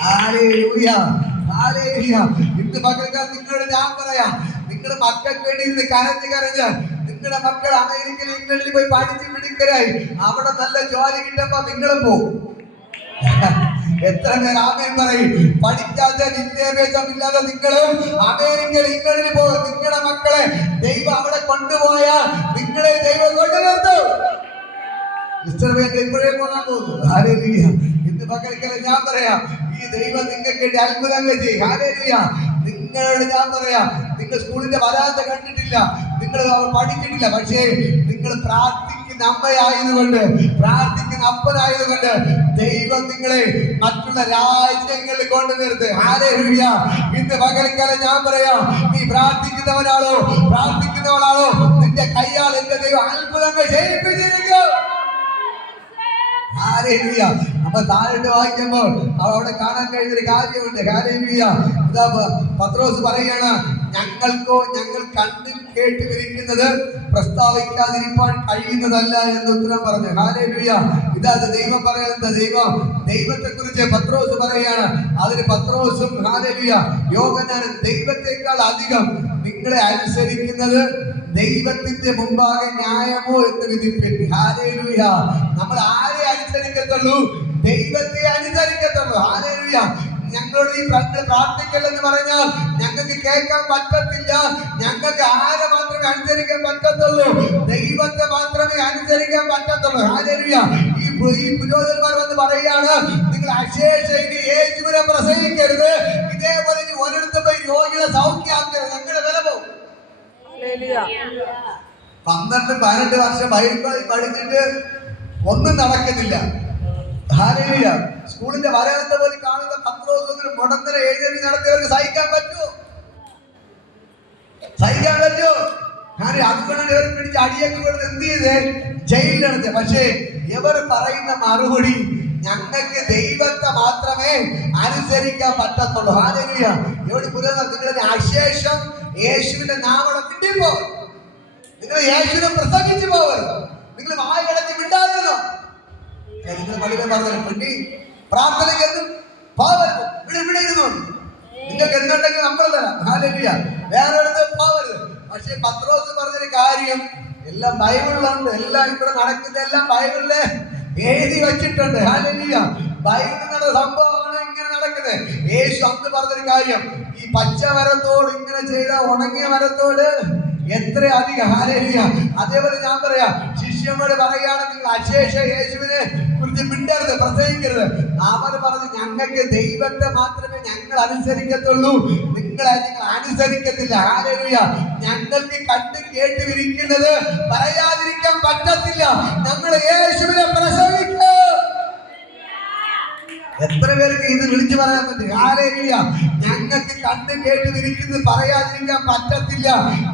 Hallelujah, hallelujah. ഇന്ന് പകൽക്കാലം നിങ്ങളോട് ഞാൻ പറയാം, നിങ്ങളുടെ മക്കൾക്ക് വേണ്ടി ഇന്ന് കരഞ്ഞ് നിങ്ങളുടെ മക്കൾ അമേരിക്കയിൽ, ഇംഗ്ലണ്ടിൽ പോയി പഠിച്ച് മിടുക്കരായി അവിടെ നല്ല ജോലി കിട്ടുമ്പോ നിങ്ങളും പോകും. എത്ര പേർ ആമേൻ പറയും? പഠിക്കാത്ത, വിദ്യാഭ്യാസമില്ലാതെ നിങ്ങളും അമേരിക്കയിൽ, ഇംഗ്ലണ്ടിൽ പോകും. നിങ്ങളുടെ മക്കളെ ദൈവം അവിടെ കൊണ്ടുപോയാൽ നിങ്ങളെ ദൈവം കൊണ്ടു നിർത്തും. ഇപ്പോഴേ പോകാൻ പോകുന്നു. ഹല്ലേലൂയ. ഇന്ന് പകൽക്കാലം ഞാൻ പറയാം, ഈ ദൈവം നിങ്ങൾക്ക് വേണ്ടി അത്ഭുതങ്ങൾ ചെയ്യും. ഹല്ലേലൂയ. നിങ്ങളോട് ഞാൻ പറയാം, നിങ്ങൾ സ്കൂളിന്റെ വരാന്ത കണ്ടിട്ടില്ല, നിങ്ങൾ പഠിച്ചിട്ടില്ല, പക്ഷേ നിങ്ങൾ പ്രാർത്ഥിക്കുന്ന അമ്മയായതുകൊണ്ട്, പ്രാർത്ഥിക്കുന്ന അപ്പനായതുകൊണ്ട് ദൈവം നിങ്ങളെ മറ്റുള്ള രാജ്യങ്ങളിൽ കൊണ്ടു നിർത്ത്. ഹല്ലേലൂയ. ഇന്ന് പകൽക്കാലം ഞാൻ പറയാം, നീ പ്രാർത്ഥിക്കുന്നവളാണോ, നിന്റെ കയ്യാൽ എന്റെ ദൈവം അത്ഭുതങ്ങൾ ചെയ്യിപ്പിച്ചിരിക്കും. ഹല്ലേലൂയ. നമ്മൾ താഴോട്ട് വായിക്കുമ്പോൾ അവിടെ കാണാൻ കഴിയുന്നൊരു കാര്യമുണ്ട്. ഹല്ലേലൂയ. പത്രോസ് പറയാണ്, ഞങ്ങൾ കണ്ടും കേട്ടുമിരിക്കുന്നത് പ്രസ്താവിക്കാതിരിക്കാൻ കഴിയുന്നതല്ല എന്ന് ഉത്തരം പറഞ്ഞു. ഹല്ലേലൂയ. ഇതാ ദൈവം പറയുന്നത്. ദൈവത്തെ കുറിച്ച് പത്രോസ് പറയാണ്. അതിന് പത്രോസും ഹല്ലേലൂയ യോഹന്നാനും ദൈവത്തെക്കാൾ അധികം നിങ്ങളെ അനുസരിക്കുന്നത് ദൈവത്തിന്റെ മുമ്പാകെ ന്യായമോ എന്ന് വിധിപ്പിൻ. ഹല്ലേലൂയ. നമ്മൾ ആരെ അനുസരിക്കത്തുള്ളൂ? ദൈവത്തെ അനുസരിക്കത്തുള്ളൂ. ഹല്ലേലൂയ. ഞങ്ങളോട് ഈ പ്രാർത്ഥിക്കല്ലെന്ന് പറഞ്ഞാൽ ഞങ്ങൾക്ക് കേൾക്കാൻ പറ്റത്തില്ല. ഞങ്ങൾക്ക് ആരെ മാത്രമേ അനുസരിക്കാൻ പറ്റത്തുള്ളൂ? ദൈവത്തെ മാത്രമേ അനുസരിക്കാൻ പറ്റത്തുള്ളൂ. ഹല്ലേലൂയ. ഈ പുരോഹിതന്മാർ വന്ന് പറയാണ്, നിങ്ങൾ അശേഷ ഇനി യേശുവിനെ പ്രസംഗിക്കരുത്, ഇതേപോലെ ഒരിടത്തും പോയി രോഗികളെ സൗഖ്യമാക്കരുത്, ഞങ്ങളുടെ വില പോകും. 12-14 വർഷം ബൈബിൾ പഠിച്ചിട്ട് ഒന്നും നടക്കുന്നില്ല. ഹല്ലേലൂയ. സ്കൂളിന്റെ വരാന്ത പോലും കാണുന്ന പത്രോസ് മുടന്തര എഴുതി നടത്തിയവർക്ക് സഹിക്കാൻ പറ്റുമോ? അതുകൊണ്ടാണ് ഇവർ പിടിച്ച് അടിയൊക്കെ കൊടുത്ത് എന്ത് ചെയ്ത് ജയിലിലെടുത്ത്. പക്ഷേ ഇവർ പറയുന്ന മറുപടി, ഞങ്ങൾക്ക് ദൈവത്തെ മാത്രമേ അനുസരിക്കാൻ പറ്റത്തുള്ളൂ. ഹല്ലേലൂയ. ഇവിടെ നിങ്ങളുടെ അശേഷം യേശുവിന്റെ നാമം കിട്ടിപ്പോ, നിങ്ങൾ യേശുവിനെ പ്രസംഗിച്ചു പോകരുത്, നിങ്ങൾ വായടച്ച് വിടാതിരുന്നോ. നിങ്ങൾ പള്ളിയിൽ പറഞ്ഞു, പെണ്ണി പ്രാർത്ഥനയ്ക്കെന്നും പോവരുത്, ഇവിടെ ഇരുന്നു, നിങ്ങൾക്ക് എന്തുണ്ടെങ്കിൽ നമ്മൾ തരാം. ഹല്ലേലൂയ. വേറെ അടുത്ത് പോവരുത്. പക്ഷെ പത്രോസ് പറഞ്ഞൊരു കാര്യം, എല്ലാം ബൈബിളിലുണ്ട്, എല്ലാം ഇവിടെ നടക്കുന്ന എല്ലാം ബൈബിളില് എഴുതി വെച്ചിട്ടുണ്ട്. ഹല്ലേലൂയ. ബൈബിളിലുള്ള സംഭവമാണ് ഇങ്ങനെ നടക്കുന്നത്. യേശു അന്ന് പറഞ്ഞൊരു കാര്യം, ഈ പച്ച മരത്തോട് ഇങ്ങനെ ചെയ്ത ഉണങ്ങിയ മരത്തോട് എത്ര അധികം. ഹല്ലേലൂയ. അതേപോലെ ഞാൻ പറയാം, ശിഷ്യന്മാര് പറയാണ്, നിങ്ങൾ അശേഷ യേശുവിനെ കുറിച്ച് മിണ്ടരുത്, പ്രസംഗിക്കരുത്. അവർ പറഞ്ഞു, ഞങ്ങൾക്ക് ദൈവത്തെ മാത്രമേ ഞങ്ങൾ അനുസരിക്കത്തുള്ളൂ, നിങ്ങളെ നിങ്ങൾ അനുസരിക്കത്തില്ല. ഹല്ലേലൂയ. ഞങ്ങൾക്ക് കണ്ടു കേട്ട് വിരിക്കുന്നത് പറയാതിരിക്കാൻ പറ്റത്തില്ല, ഞങ്ങൾ യേശുവിനെ പ്രസംഗിക്കും. എത്ര പേർക്ക് ഇത് വിളിച്ചു പറയാൻ പറ്റും? ഹല്ലേലൂയ. ഞങ്ങൾക്ക് കണ്ടു കേട്ട് വിരിക്കുന്നത് പറയാതിരിക്കാൻ പറ്റത്തില്ല,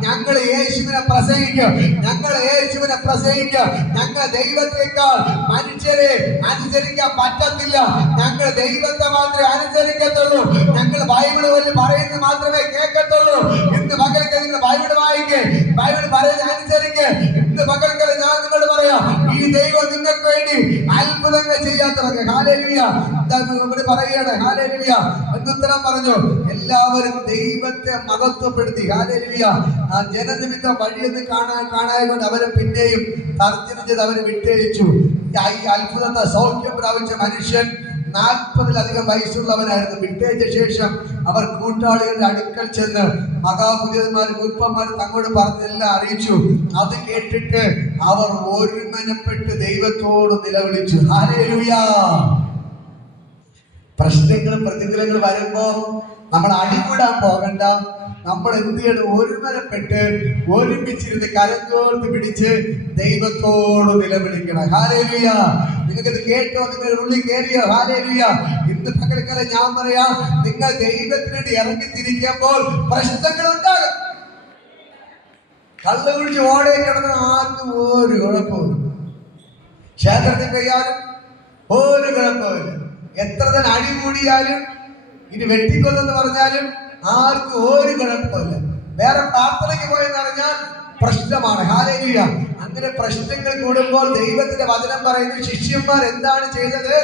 ഞങ്ങൾ യേശുവിനെ പ്രസംഗിക്കും, ഞങ്ങൾ യേശുവിനെ പ്രസംഗിക്കും. ഞങ്ങൾ ദൈവത്തെക്കാൾ മനുഷ്യരെ അനുസരിക്കാൻ പറ്റത്തില്ല, ഞങ്ങൾ ദൈവത്തെ മാത്രമേ അനുസരിക്കത്തുള്ളൂ, ഞങ്ങൾ ബൈബിള് വഴി പറയുന്നത് മാത്രമേ കേൾക്കത്തുള്ളൂ. ഇന്ന് മകൾക്ക് നിങ്ങൾ ബൈബിൾ വായിക്കേ, ബൈബിൾ പറയുന്നത് അനുസരിക്ക്. ഇന്ന് മകൾക്ക് ഞാൻ നിങ്ങളോട് പറയാം, ഈ ദൈവം നിങ്ങൾക്ക് വേണ്ടി അത്ഭുതങ്ങൾ ചെയ്യാൻ തുടങ്ങി. ഹല്ലേലൂയ. പറയാണ്. ഹല്ലേലൂയ. എന്തുത്തരം പറഞ്ഞു? എല്ലാവരും ദൈവത്തെ മഹത്വപ്പെടുത്തി. ഹല്ലേലൂയ. ആ ജനനിമിത്തം വഴിയെന്ന് കാണാൻ അവരെ പിന്നെയും തർജ്ജമ ചെയ്ത് അവരെ വിട്ടയച്ചു. ഈ അത്ഭുതത്തെ സൗഖ്യം പ്രാപിച്ച മനുഷ്യൻ 40-ലധികം വയസ്സുള്ളവനായിരുന്നു. വിട്ടയച്ച ശേഷം അവർ കൂട്ടാളികളുടെ അടുക്കൽ ചെന്ന് മഹാപുരോഹിതന്മാരും മൂപ്പന്മാരും തങ്ങളോട് പറഞ്ഞെല്ലാം അറിയിച്ചു. അത് കേട്ടിട്ട് അവർ ഒരുമനപ്പെട്ട് ദൈവത്തോട് നിലവിളിച്ചു. ഹല്ലേലൂയ. പ്രശ്നങ്ങളും പ്രതികൂലങ്ങളും വരുമ്പോ നമ്മൾ അടികൂടാൻ പോകണ്ട. നമ്മൾ എന്ത് ചെയ്യണം? ഒരുമനപ്പെട്ട് ഒരുമിച്ചിരുന്ന് കരങ്കോർത്ത് പിടിച്ച് ദൈവത്തോട് നിലവിളിക്കണം. ഹല്ലേലൂയ. നിങ്ങൾക്കിത് കേട്ടോ? നിങ്ങളുടെ ഉള്ളിൽ കയറിയോ? ഹല്ലേലൂയ. ഇന്ന് ഇന്ന് പകൽക്കാലം ഞാൻ പറയാം, നിങ്ങൾ ദൈവത്തിന് വേണ്ടി ഇറങ്ങി തിരിക്കുമ്പോൾ പ്രശ്നങ്ങൾ ഉണ്ടാകും. കള്ളു കുടിച്ച് ഓടെ കിടന്ന ആർക്കും ഒരു കുഴപ്പമില്ല. ക്ഷേത്രത്തിൽ കഴിയാലും ഒരു കുഴപ്പമില്ല. എത്ര തന്നെ അടി കൂടിയാലും ഇനി വെട്ടിക്കൊന്നെന്ന് പറഞ്ഞാലും ആർക്കും ഒരു കുഴപ്പമില്ല. വേറെ പ്രാർത്ഥനയ്ക്ക് പോയെന്ന് പറഞ്ഞാൽ പ്രശ്നമാണ്. ഹല്ലേലൂയ. അങ്ങനെ പ്രശ്നങ്ങൾ കൂടുമ്പോൾ ദൈവത്തിന്റെ വചനം പറയുന്നു, ശിഷ്യന്മാർ എന്താണ് ചെയ്തത്?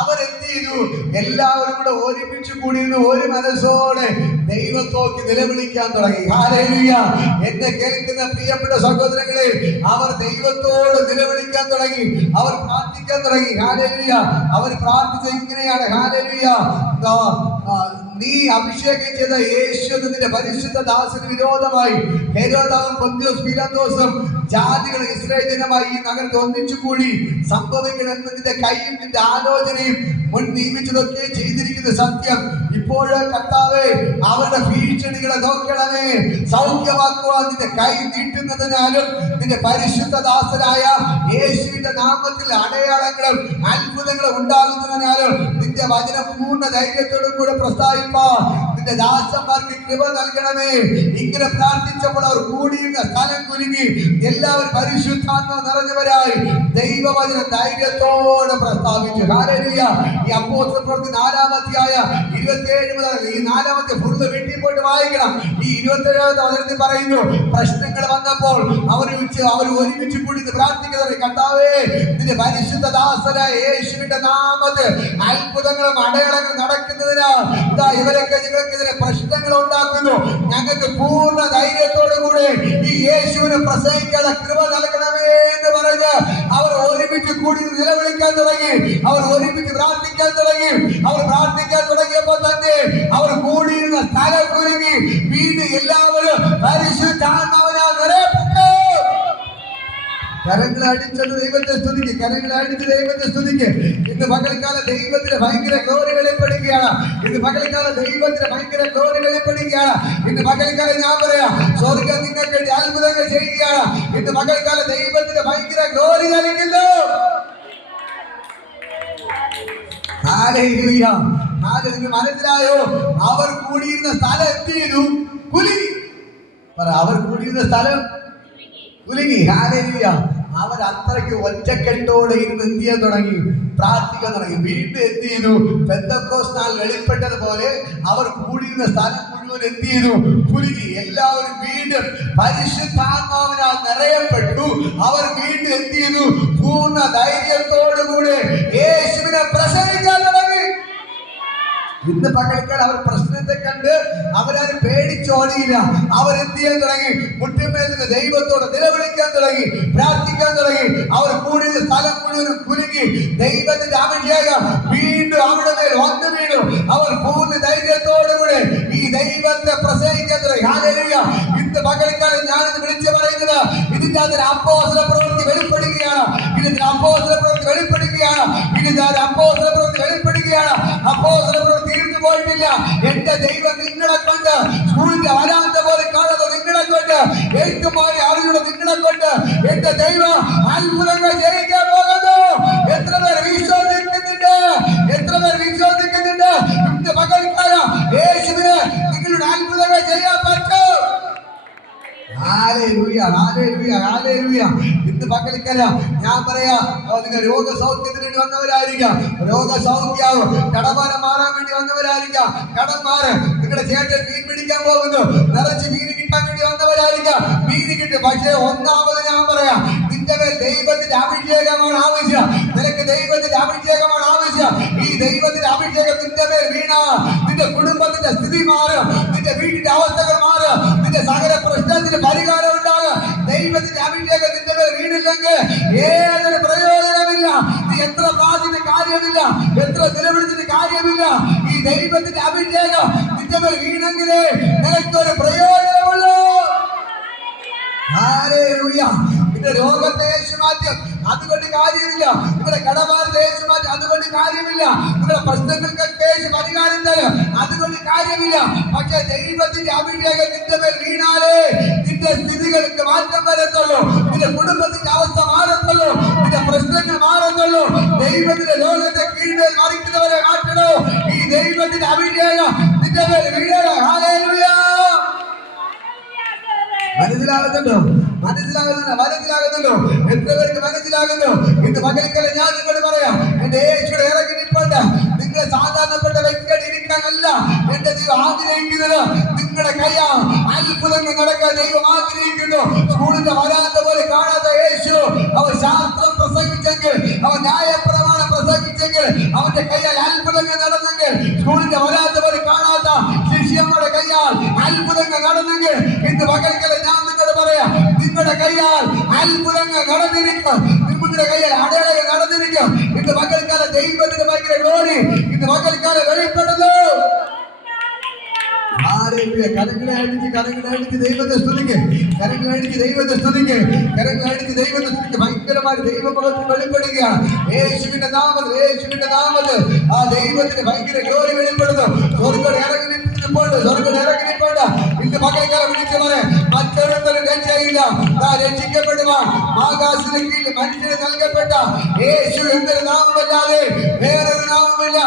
അവരെന്ത് ചെയ്തു? എല്ലാവരും കൂടെ ഒരുമിച്ച് കൂടിയിരുന്ന് ഒരു മനസ്സോടെ ദൈവത്തോക്ക് നിലവിളിക്കാൻ തുടങ്ങി. ഹല്ലേലൂയ. എന്നെ കേൾക്കുന്ന പ്രിയപ്പെട്ട സഹോദരങ്ങളെ, അവർ ദൈവത്തോട് നിലവിളിക്കാൻ തുടങ്ങി, അവർ പ്രാർത്ഥിക്കാൻ തുടങ്ങി. ഹല്ലേലൂയ. അവർ പ്രാർത്ഥിച്ചത് ഇങ്ങനെയാണ്, ഹല്ലേലൂയ, നീ അഭിഷേകം ചെയ്ത യേശു നിന്റെ പരിശുദ്ധ ദാസന് വിരോധമായി ഹെരോദാവും പൊന്തിയോസ് പീലാത്തോസും ജാതികൾ ഇസ്രായേൽ ജനമായി ഈ നഗരത്തിൽ ഒന്നിച്ചു കൂടി സംഭവിക്കണമെന്ന് നിന്റെ കൈയും നിന്റെ ആലോചനയും മുൻ നിയമിച്ചതൊക്കെ ചെയ്തിരിക്കുന്ന സത്യം. ഇപ്പോഴ് കർത്താവേ, അവരുടെ ഭീഷണികളെ നോക്കണമേ. സൗഖ്യമാക്കുവാൻ നിന്റെ കൈ നീട്ടുന്നതിനാലും നിന്റെ പരിശുദ്ധ ദാസനായ യേശുവിന്റെ നാമത്തിൽ അടയാളങ്ങളും അത്ഭുതങ്ങളും ഉണ്ടാകുന്നതിനാലും നിന്റെ വചനം പൂർണ്ണ ധൈര്യത്തോടും കൂടെ പ്രസ്താവിപ്പാൻ നിന്റെ ദാസന്മാർക്ക് കൃപ നൽകണമേ. ഇങ്ങനെ പ്രാർത്ഥിച്ചപ്പോൾ അവർ കൂടിയിരുന്ന സ്ഥലം കുലുങ്ങി എല്ലാവരും പരിശുദ്ധാത്മ നിറഞ്ഞവരായി ദൈവവചനം ധൈര്യത്തോടെ പ്രസ്താവിച്ചു. ഹല്ലേലൂയ. ഈ അപ്പോസ്തല പ്രവൃത്തി 4-ാം അധ്യായം 27 മുതൽ ഈ 4-ാമത്തെ ഫുള്ള് വീട്ടിൽ പോയിട്ട് വായിക്കണം. ഈ 27-ാമത്തെ വചനത്തിൽ പറയുന്നു, പ്രശ്നങ്ങൾ വന്നപ്പോൾ അവർ ഒരുമിച്ച് കൂടി പ്രാർത്ഥിക്കുന്നത്, കർത്താവേ, നിന്റെ പരിശുദ്ധ ദാസനായ യേശുവിന്റെ നാമത്തിൽ അത്ഭുതങ്ങളും അടയാളങ്ങളും നടക്കുന്നതിനാൽ ഇവരൊക്കെ ഞങ്ങൾക്കെതിരെ പ്രശ്നങ്ങൾ ഉണ്ടാക്കുന്നു. ഞങ്ങൾക്ക് പൂർണ്ണ ധൈര്യത്തോടു കൂടെ ഈ യേശുവിനെ പ്രസംഗിക്കാതെ കൃപ നൽകണമേ എന്ന് പറഞ്ഞ് അവർ ഒരുമിച്ച് കൂടി നിലവിളിക്കാൻ തുടങ്ങി. അവർ ഒരുമിച്ച് പ്രാർത്ഥിക്കാൻ തുടങ്ങി. അവർ പ്രാർത്ഥിക്കാൻ തുടങ്ങിയപ്പോൾ തന്നെ അവർ കൂടിയിരുന്ന സ്ഥലം കുലുങ്ങി. വീണ്ടും എല്ലാവരും പരിശുദ്ധാത്മാവിനാൽ നിറയപ്പെട്ടു. കരങ്ങളടിച്ചത് ദൈവത്തെ സ്തുതിക്ക്, കരങ്ങളടിച്ച് ദൈവത്തെ സ്തുതിക്ക്. ഇന്ന് പകൽക്കാലം ദൈവത്തിന്റെ ഭയങ്കര ഗ്ലോറി വെളിപ്പെടുകയാണ്. ഇന്ന് പകൽക്കാലം ദൈവത്തിന്റെ ഭയങ്കര ഗ്ലോറി വെളിപ്പെടുകയാണ്. ഇന്ന് പകൽക്കാലം ഞാൻ പറയാം, സ്വർഗ്ഗം നിങ്ങൾക്ക് വേണ്ടി അത്ഭുതങ്ങൾ ചെയ്യുകയാണ്. ഇന്ന് പകൽക്കാലം ദൈവത്തിന്റെ ഭയങ്കര ഗ്ലോറി നൽകുന്നു. ഹല്ലേലൂയ. ഹല്ലേലൂയ. മനസ്സിലായോ? അവർ കൂടിയിരുന്ന സ്ഥലം എന്ത് ചെയ്തു? കുലുങ്ങി. അവർ കൂടിയിരുന്ന സ്ഥലം കുലുങ്ങി. ഹല്ലേലൂയ. അവർ അത്രയ്ക്ക് ഒറ്റക്കെട്ടോടെ ഇരുന്ന് എന്ത് ചെയ്യാൻ തുടങ്ങി? പ്രാർത്ഥിക്കാൻ തുടങ്ങി. വീണ്ടും എന്ത് ചെയ്തു? പെന്തക്കോസ്ത് നാൾ വെളിപ്പെട്ടതുപോലെ അവർ കൂടിയിരുന്ന സ്ഥലം മുഴുവൻ എന്ത് ചെയ്തു? കുലുങ്ങി. എല്ലാവരും വീണ്ടും പരിശുദ്ധാത്മാവിനാൽ നിറയപ്പെട്ടു. അവർ വീണ്ടും എന്ത് ചെയ്തു? പൂർണ്ണ ധൈര്യത്തോടുകൂടി യേശുവിനെ പ്രസംഗിക്കാൻ തുടങ്ങി. ഇന്ന് പകൽക്കാലം അവർ പ്രശ്നത്തെ കണ്ട് അവരാരും പേടിച്ചോടിയില്ല. അവരെന്ത് ചെയ്യാൻ തുടങ്ങി? മുട്ടുമേലിന് ദൈവത്തോട് നിലവിളിക്കാൻ തുടങ്ങി, പ്രാർത്ഥിക്കാൻ തുടങ്ങി. അവർ കൂടിയ സ്ഥലം മുഴുവനും കുലുങ്ങി. ദൈവത്തിന്റെ അഭിഷേകം വീണ്ടും അവിടെ മേൽ വന്നു വീണു. അവർ പൂർണ്ണ ധൈര്യത്തോടുകൂടെ ഈ ദൈവത്തെ പ്രസംഗിക്കാൻ തുടങ്ങി. ഹല്ലേലൂയ. ഇന്ന് പകൽക്കാലം ഞാനിത് വിളിച്ചു പറയുന്നത്, ഇതിന്റെ അതിന് അപ്പോസ്തല പ്രവൃത്തി വെളിപ്പെടുകയാണ്. ഇതിന്റെ അപ്പോസ്തല പ്രവൃത്തി വെളിപ്പെടുകയാണ്. ഇതിന്റെ അപ്പോസ്തല പ്രവൃത്തി വെളിപ്പെടുകയാണ്. അപ്പോസ്തല പ്രവൃത്തി തീർന്നു പോയിട്ടില്ല. എന്റെ ദൈവം നിങ്ങളെ കൊണ്ട് സ്കൂളിന്റെ വരാന്ത പോലെ കാണുന്നത് നിങ്ങളെ കൊണ്ട്, എഴുത്തുമാരി അറിവുള്ള നിങ്ങളെ കൊണ്ട് എന്റെ ദൈവം അത്ഭുതങ്ങൾ ചെയ്യിക്കാൻ പോകുന്നു. എത്ര പേർ വിശ്വസിക്കുന്നുണ്ട്? എത്ര പേർ വിശ്വസിക്കുന്നുണ്ട്? ഇന്ന് പകൽക്കാലം യേശുവിന് നിങ്ങളുടെ അത്ഭുതങ്ങൾ ചെയ്യാൻ പറ്റും. ഹല്ലേലൂയ. ഹല്ലേലൂയ. ഹല്ലേലൂയ. ഇന്ന് പകൽക്കാലം ഞാൻ പറയാ, നിങ്ങൾ രോഗസൗഖ്യത്തിന് വേണ്ടി വന്നവരായിരിക്കാം, രോഗസൗഖ്യാവും. കടഭാരം മാറാൻ വേണ്ടി വന്നവരായിരിക്കാം, കടം മാറും. നിങ്ങളുടെ ചേട്ടൻ മീൻ പിടിക്കാൻ പോകുന്നു, നിറച്ച് മീൻ കിട്ടാൻ വേണ്ടി വന്നവരായിരിക്കാം, മീൻ കിട്ടും. പക്ഷേ ഒന്നാമത് ഞാൻ പറയാം, നിന്റെ മേൽ ദൈവത്തിന്റെ അഭിഷേകമാണ് ആവശ്യം. നിനക്ക് ദൈവത്തിന്റെ അഭിഷേകമാണ് ആവശ്യം. ഈ ദൈവത്തിന്റെ അഭിഷേകം നിന്റെ മേൽ വീണ നിന്റെ കുടുംബത്തിന്റെ സ്ഥിതി മാറും, നിന്റെ വീട്ടിന്റെ അവസ്ഥകൾ മാറും, നിന്റെ സകല പ്രശ്നത്തിന് പരിഹാരം ഉണ്ടാകും. ദൈവത്തിന്റെ അഭിഷേകം നിന്റെ മേൽ വീണില്ലെങ്കിൽ ഏതൊരു പ്രയോജനമില്ല. നീ എത്ര പ്രാർത്ഥിച്ച കാര്യമില്ല, എത്ര നിലവിളിച്ചിട്ട് കാര്യമില്ല. ഈ ദൈവത്തിന്റെ അഭിഷേകം നിന്റെ മേൽ വീണെങ്കിലേ നിനക്കൊരു പ്രയോജനമുള്ളൂ. ഹല്ലേലൂയ. നിന്റെ രോഗത്തെ യേശു മാറ്റും, അതുകൊണ്ട് കാര്യമില്ല. നിങ്ങളുടെ കടഭാരത്തെ യേശു മാറ്റും, അതുകൊണ്ട് കാര്യമില്ല. നിങ്ങളുടെ പ്രശ്നങ്ങൾക്കൊക്കെ യേശു പരിഹാരം തരും, അതുകൊണ്ട് കാര്യമില്ല. പക്ഷെ ദൈവത്തിന്റെ അഭിഷേകം നിന്റെ മേൽ വീണാലേ നിന്റെ സ്ഥിതികൾക്ക് മാറ്റം വരത്തുള്ളൂ, നിന്റെ കുടുംബത്തിന്റെ അവസ്ഥ മാറത്തുള്ളൂ, നിന്റെ പ്രശ്നങ്ങൾ മാറത്തുള്ളൂ. ദൈവത്തിന്റെ ലോകത്തെ കീഴ്മേൽ മറിക്കുന്നവരെ മാറ്റണോ? ഈ ദൈവത്തിന്റെ അഭിഷേകം നിന്റെ മേൽ വീഴണം. ഹല്ലേലൂയ. മനസ്സിലാകുന്നുണ്ടോ? മനസ്സിലാകുന്നുണ്ടോ? എത്ര പേർക്ക് മനസ്സിലാകുന്നു? ഇന്ന് പകൽക്കല ഞാൻ നിങ്ങളോട് പറയാം, എന്റെ യേശുവിടെ ഇറങ്ങി നിൽപ്പണ്ട. നിങ്ങൾ സാധാരണപ്പെട്ട വ്യക്തിയായിട്ട് ഇരിക്കാനല്ല എന്റെ ദൈവം ആഗ്രഹിക്കുന്നത്. നിങ്ങളുടെ കയ്യാ അത്ഭുതങ്ങൾ നടക്കാൻ ദൈവം ആഗ്രഹിക്കുന്നു. സ്കൂളിന്റെ വരാത്ത പോലെ കാണാത്ത യേശു അവൻ ശാസ്ത്രം പ്രസംഗിച്ചെങ്കിൽ, അവൻ ന്യായപ്രമാണം പ്രസംഗിച്ചെങ്കിൽ, അവന്റെ കയ്യാൽ അത്ഭുതങ്ങൾ നടന്നെങ്കിൽ, സ്കൂളിന്റെ വരാത്ത പോലെ കാണാത്ത ശിഷ്യന്മാരുടെ കയ്യാൽ അത്ഭുതങ്ങൾ നടന്നെങ്കിൽ, ഇന്ന് പകൽക്കല ഞാൻ നിങ്ങളോട് പറയാം, നിങ്ങളുടെ കയ്യാൽ അത്ഭുതങ്ങൾ നടന്നിരിക്കും. നിങ്ങളുടെ കയ്യിൽ അടയാളങ്ങൾ നടന്നിരിക്കും. ഇന്ന് പകൽക്കാല ദൈവത്തിന്റെ ഭയങ്കര ഗ്ലോറി ഇന്ന് പകൽക്കാല വെളിപ്പെടുന്നു. കരങ്ങളടിച്ച് ദൈവത്തെ സ്തുതിക്ക്. ഭയങ്കരമായ ദൈവമുഖത്ത് വെളിപ്പെടുകയാണ്. യേശുവിന്റെ നാമത്തിൽ ആ ദൈവത്തിന് ഭയങ്കര ഗ്ലോറി വെളിപ്പെടുന്നു. സ്വർഗ്ഗം ഇറങ്ങി നിൽപ്പുണ്ട്. ഇന്ന് പകൽക്കാലം വിളിച്ചു പറയാം, മറ്റൊരുത്തരും രക്ഷയില്ല. രക്ഷിക്കപ്പെടുവാൻ ആകാശത്തിന് കീഴിൽ മനുഷ്യന് നൽകപ്പെട്ട യേശു എന്നൊരു നാമമല്ലാതെ വേറൊരു നാമമില്ല.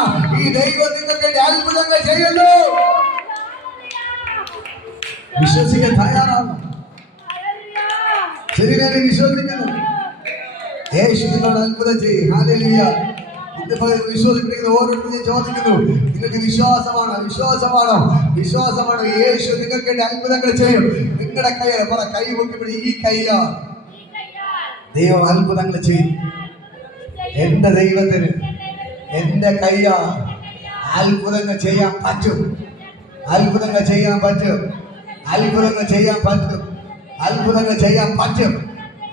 ഈ ദൈവം നിങ്ങൾക്ക് അത്ഭുതങ്ങൾ ചെയ്യുന്നു. വിശ്വസിക്കാൻ തയ്യാറാണ്. ശരിയാണ്, വിശ്വസിക്കുന്നു. യേശു നിങ്ങളോട് അത്ഭുതം ചെയ്യും. ഹല്ലേലൂയ. ഇന്നിപ്പോൾ വിശ്വസിക്കുന്ന ഓരോരുത്തരും ചോദിക്കുന്നു, നിങ്ങൾക്ക് വിശ്വാസമാണോ? യേശു നിങ്ങൾക്ക് അത്ഭുതങ്ങൾ ചെയ്യും. നിങ്ങളുടെ കയ്യിൽ പറ, കൈ പൊക്കി, ഈ കയ്യാ ദൈവം അത്ഭുതങ്ങൾ ചെയ്യും. എന്റെ ദൈവത്തിന് എന്റെ കയ്യാ അത്ഭുതങ്ങൾ ചെയ്യാൻ പറ്റും.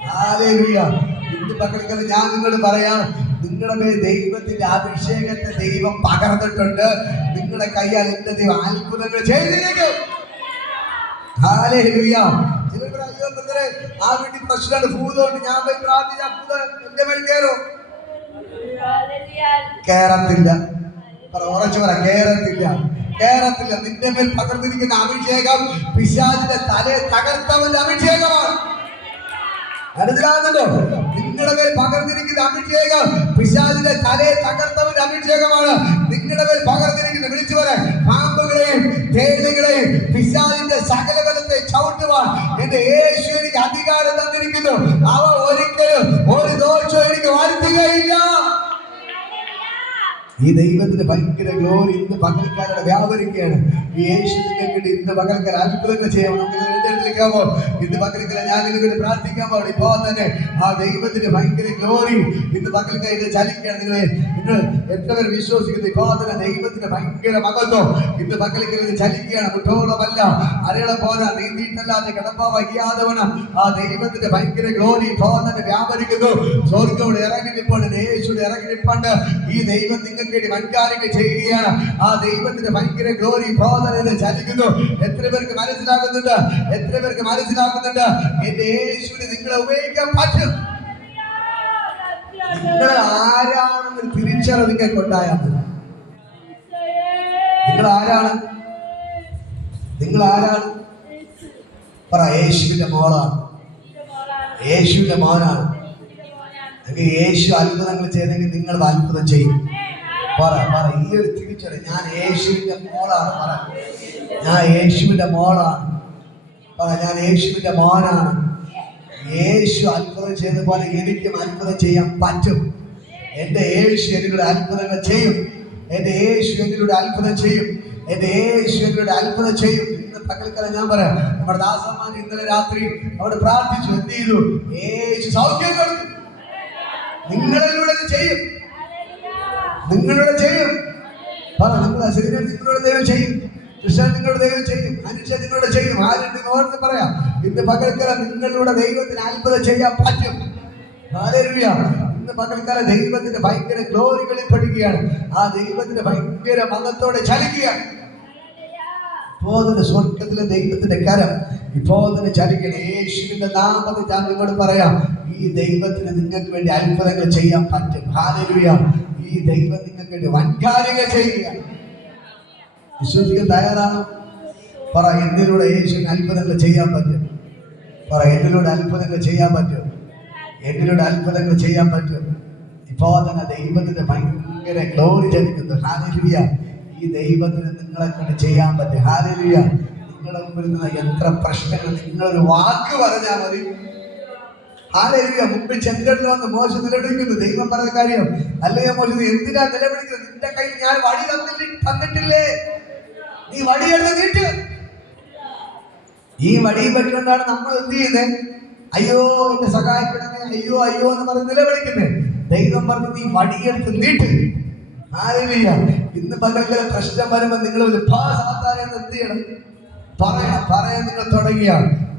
ഹല്ലേലൂയ. ഇന്ന് പകൽക്കല ഞാൻ നിങ്ങളോട് പറയാം, നിങ്ങളുടെ മേൽ ദൈവത്തിന്റെ അഭിഷേകത്തെ ദൈവം പകർന്നിട്ടുണ്ട്. നിങ്ങളുടെ കയ്യാൽ എന്റെ ദൈവം അത്ഭുതങ്ങൾ ചെയ്തിരിക്കും. ഹല്ലേലൂയ. ചിലർ അയ്യോ ബ്രദറെ, ആ വീട്ടിൽ പ്രശ്നമാണ്, ഭൂതമുണ്ട്, ഞാൻ പോയി പ്രാർത്ഥിച്ച ഭൂതം എന്റെ മേൽ കയറും. കേറത്തില്ല. ഉറച്ചു പറ, കേറത്തില്ല. നിന്റെ മേൽ പകർന്നിരിക്കുന്ന അഭിഷേകം പിശാചിന്റെ തലയെ തകർത്തവന്റെ അഭിഷേകമാണ്. മനസ്സിലാകുന്നുണ്ടോ? നിങ്ങളുടെ മേൽ പകർന്നിരിക്കുന്ന അഭിഷേകം പിശാചിന്റെ തലയെ തകർത്തവന്റെ അഭിഷേകമാണ്. നിങ്ങളുടെ മേൽ പകർന്നിരിക്കുന്ന, വിളിച്ചു പറയാൻ, പാമ്പുകളെയും തേളുകളെയും പിശാചിന്റെ സകലബലത്തെ ചവിട്ടുവാൻ എന്റെ യേശു എനിക്ക് അധികാരം തന്നിരിക്കുന്നു. അവ ഒരിക്കലും ഒരു ദോഷവും എനിക്ക് വരുത്തുകയില്ല. ഈ ദൈവത്തിന്റെ ഭയങ്കര ഗ്ലോറി ഇന്ന് പകൽക്കാരുടെ വ്യാപരിക്കുകയാണ്. ഈ യേശു നിങ്ങൾക്ക് ഇന്ന് പകൽക്കാല അത്ഭുതങ്ങൾ ചെയ്യാമോ? എഴുന്നേൽക്കാമോ? ഇന്ന് പകൽക്കാല ഞാൻ നിങ്ങൾക്ക് പ്രാർത്ഥിക്കാൻ പാടും. ഇപ്പോ തന്നെ ആ ദൈവത്തിന്റെ ഭയങ്കര ഗ്ലോറി ഇന്ന് പകൽക്കായിട്ട് ചലിക്കുകയാണ്. നിങ്ങൾ എത്ര പേർ വിശ്വസിക്കുന്നു? ഇപ്പോ തന്നെ ദൈവത്തിന്റെ ഭയങ്കര മഹത്വം ഇന്ന് പകൽക്കാലത്ത് ചലിക്കുകയാണ്. മുട്ടോളമല്ല, അരളം പോരാ, നീന്തിയിട്ടല്ലാതെ കിടപ്പാ വഹിയാതവനം ആ ദൈവത്തിന്റെ ഭയങ്കര ഗ്ലോറി ഇപ്പോ തന്നെ വ്യാപരിക്കുന്നു. സ്വർഗ്ഗം ഇറങ്ങി നിൽപ്പുണ്ട്, യേശുവിടെ ഇറങ്ങി നിൽപ്പുണ്ട്. ഈ ദൈവം നിങ്ങൾക്ക് വൻകാര്യങ്ങൾ ചെയ്യുകയാണ്. ആ ദൈവത്തിന്റെ ഭയങ്കര ഗ്ലോറി ബോധന ചലിക്കുന്നു. എത്ര പേർക്ക് മനസ്സിലാകുന്നുണ്ട്? എന്റെ യേശുവിനെ നിങ്ങളെ ഉപയോഗിക്കാൻ പറ്റും. നിങ്ങൾ ആരാണെന്ന് തിരിച്ചറിവ് നിങ്ങൾക്ക് ഉണ്ടായാൽ മതി. നിങ്ങൾ ആരാണ്? പറ, യേശുവിന്റെ മോളാണ്, യേശുവിന്റെ മോനാണ്. യേശു അത്ഭുതങ്ങൾ ചെയ്തെങ്കിൽ നിങ്ങൾ അത്ഭുതം ചെയ്യും. പറ, ഈ ഒരു തിരിച്ചറിവ്, ഞാൻ യേശുവിന്റെ മോളാണ്. പറ, ഞാൻ യേശുവിന്റെ മോളാണ്. പറ, ഞാൻ യേശുവിന്റെ മോനാണ്. യേശു അത്ഭുതം ചെയ്ത പോലെ എനിക്കും അത്ഭുതം ചെയ്യാൻ പറ്റും. എന്റെ യേശു എന്നിലൂടെ അത്ഭുതങ്ങൾ ചെയ്യും. ഇന്ന് പകൽക്കാലം ഞാൻ പറയാം, നമ്മുടെ ദാസന്മാർ ഇന്നലെ രാത്രി അവിടെ പ്രാർത്ഥിച്ചു. എന്ത് ചെയ്തു? യേശു സൗഖ്യം കൊടുത്തു. നിങ്ങളിലൂടെ ചെയ്യും. പറ, നിങ്ങളുടെ ശരീരം നിങ്ങളോട് ദൈവം ചെയ്യും. കൃഷ്ണൻ നിങ്ങളുടെ ദൈവം ചെയ്യും. മനുഷ്യൻ നിങ്ങളുടെ ചെയ്യും. ആരും ഓർത്ത് പറയാം, ഇന്ന് പകൽക്കാലം നിങ്ങളുടെ ദൈവത്തിന് അത്ഭുതം ചെയ്യാൻ പറ്റും. ഹല്ലേലൂയ. ഇന്ന് പകൽക്കാലം ദൈവത്തിന്റെ ഭയങ്കര ഗ്ലോറി വെളിപ്പെടുകയാണ്. ആ ദൈവത്തിന്റെ ഭയങ്കര മഹത്വത്തോടെ ചലിക്കുകയാണ്. ഇപ്പോൾ തന്നെ സ്വർഗത്തിലെ ദൈവത്തിന്റെ കരം ഇപ്പോൾ തന്നെ ചലിക്കണം. യേശുവിന്റെ നാമത്തിൽ ഞാൻ നിങ്ങളോട് പറയാം, ഈ ദൈവത്തിന് നിങ്ങൾക്ക് വേണ്ടി അത്ഭുതങ്ങൾ ചെയ്യാൻ പറ്റും. ഹല്ലേലൂയ. ഈ ദൈവം നിങ്ങൾക്ക് വേണ്ടി വൻകാര്യങ്ങൾ ചെയ്യുക. വിശ്വസിക്കാൻ തയ്യാറാണോ? പറ, എന്നിലൂടെ യേശുവിന് അത്ഭുതങ്ങൾ ചെയ്യാൻ പറ്റും. പറ, എന്നിലൂടെ അത്ഭുതങ്ങൾ ചെയ്യാൻ പറ്റും. ഇപ്പോൾ തന്നെ ദൈവത്തിന്റെ ഭയങ്കര ഗ്ലോറി ചലിക്കുന്നു. ഹല്ലേലൂയ. ഈ ഈ ദൈവത്തിന് നിങ്ങളെ കൊണ്ട് ചെയ്യാൻ പറ്റും. ഹല്ലേലൂയ. നിങ്ങളുടെ മുമ്പിൽ നിന്ന് എത്ര പ്രശ്നങ്ങൾ, നിങ്ങളൊരു വാക്ക് പറഞ്ഞാൽ മതി. ഹല്ലേലൂയ. മുമ്പിൽ ചെങ്കടലിൽ വന്ന് മോശം നിലവിളിക്കുന്നു. ദൈവം പറഞ്ഞ കാര്യം അല്ലയോ മോശം, നീ എന്തിനാ നിലവിളിക്കുന്നത്? നിന്റെ കയ്യിൽ ഞാൻ വടി തന്നിട്ടില്ലേ? നീ വടിയെടുത്ത് നീട്ട്. ഈ വടി പറ്റുകൊണ്ടാണ് നമ്മൾ എന്ത് ചെയ്യുന്നത്? അയ്യോ എന്നെ സഹായിക്കണമേ, അയ്യോ അയ്യോ എന്ന് പറഞ്ഞ് നിലവിളിക്കുന്നത്. ദൈവം പറഞ്ഞു നീ വടിയെടുത്ത് നീട്ട്. ഹല്ലേലൂയ. ഇന്ന് പകൽക്കല പ്രശ്നം വരുമ്പോൾ നിങ്ങൾ എന്ത് ചെയ്യണം? പറയാൻ നിങ്ങൾ തുടങ്ങിയ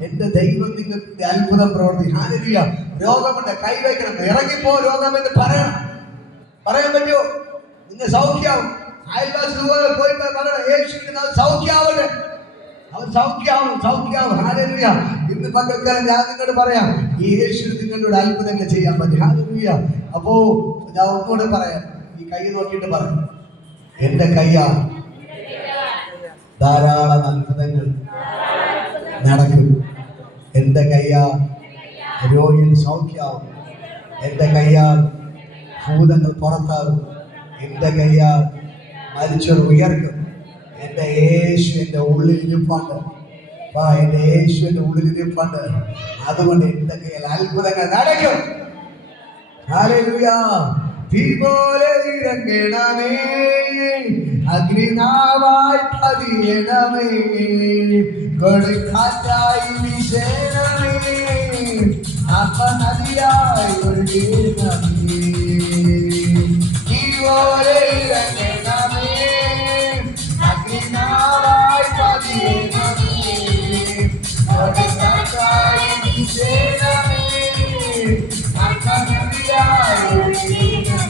എന്റെ ദൈവം നിങ്ങൾക്ക് അത്ഭുതം പ്രവർത്തിക്കും. ഹല്ലേലൂയ. രോഗമുണ്ട്, കൈവയ്ക്കണം, ഇറങ്ങിപ്പോ രോഗം എന്ന് പറയാൻ പറ്റുമോ? നിങ്ങൾ സൗഖ്യാവും. അയൽവാസി പോയി പറയണം, യേശുവിന് സൗഖ്യാവട്ടെ, അവൻ സൗഖ്യാവും. ഹല്ലേലൂയ. ഇന്ന് പകൽക്കാലം ഞാൻ നിങ്ങളോട് പറയാം, യേശു നിങ്ങളോട് അത്ഭുതങ്ങൾ ചെയ്യാൻ പറ്റും. ഹല്ലേലൂയ. അപ്പോ ഞാൻ ഒന്നുകൂടെ പറയാം, ഈ കൈ നോക്കിയിട്ട് പറയാം, എന്റെ കയ്യാ ധാരാളം അത്ഭുതങ്ങൾ നടക്കും. എന്റെ കയ്യാൽ രോഗികൾ സൗഖ്യാവും. എന്റെ കയ്യാൽ ഭൂതങ്ങൾ പുറത്താകും. എന്റെ കയ്യാൽ മരിച്ചവർ ഉയർക്കും. എന്റെ യേശു എന്റെ ഉള്ളിൽ ഇരിപ്പുണ്ട്. എന്റെ യേശു എന്റെ ഉള്ളിൽ ഇരിപ്പുണ്ട്. അതുകൊണ്ട് എന്റെ കയ്യിൽ അത്ഭുതങ്ങൾ നടക്കും. ഹല്ലേലൂയ. തീ പോലെ ഇറങ്ങണമേ, അഗ്നിനാവായി പതിയണമേ, കൊടുങ്കാറ്റായി വീശണമേ, ആത്മനദിയായി ഒഴുകണമേ. തീ പോലെ ഇറങ്ങണമേ, അഗ്നിനാവായി പതിയണമേ, കൊടുങ്കാറ്റായി വീശണമേ, ആത്മനദിയായി ഒഴുകണമേ.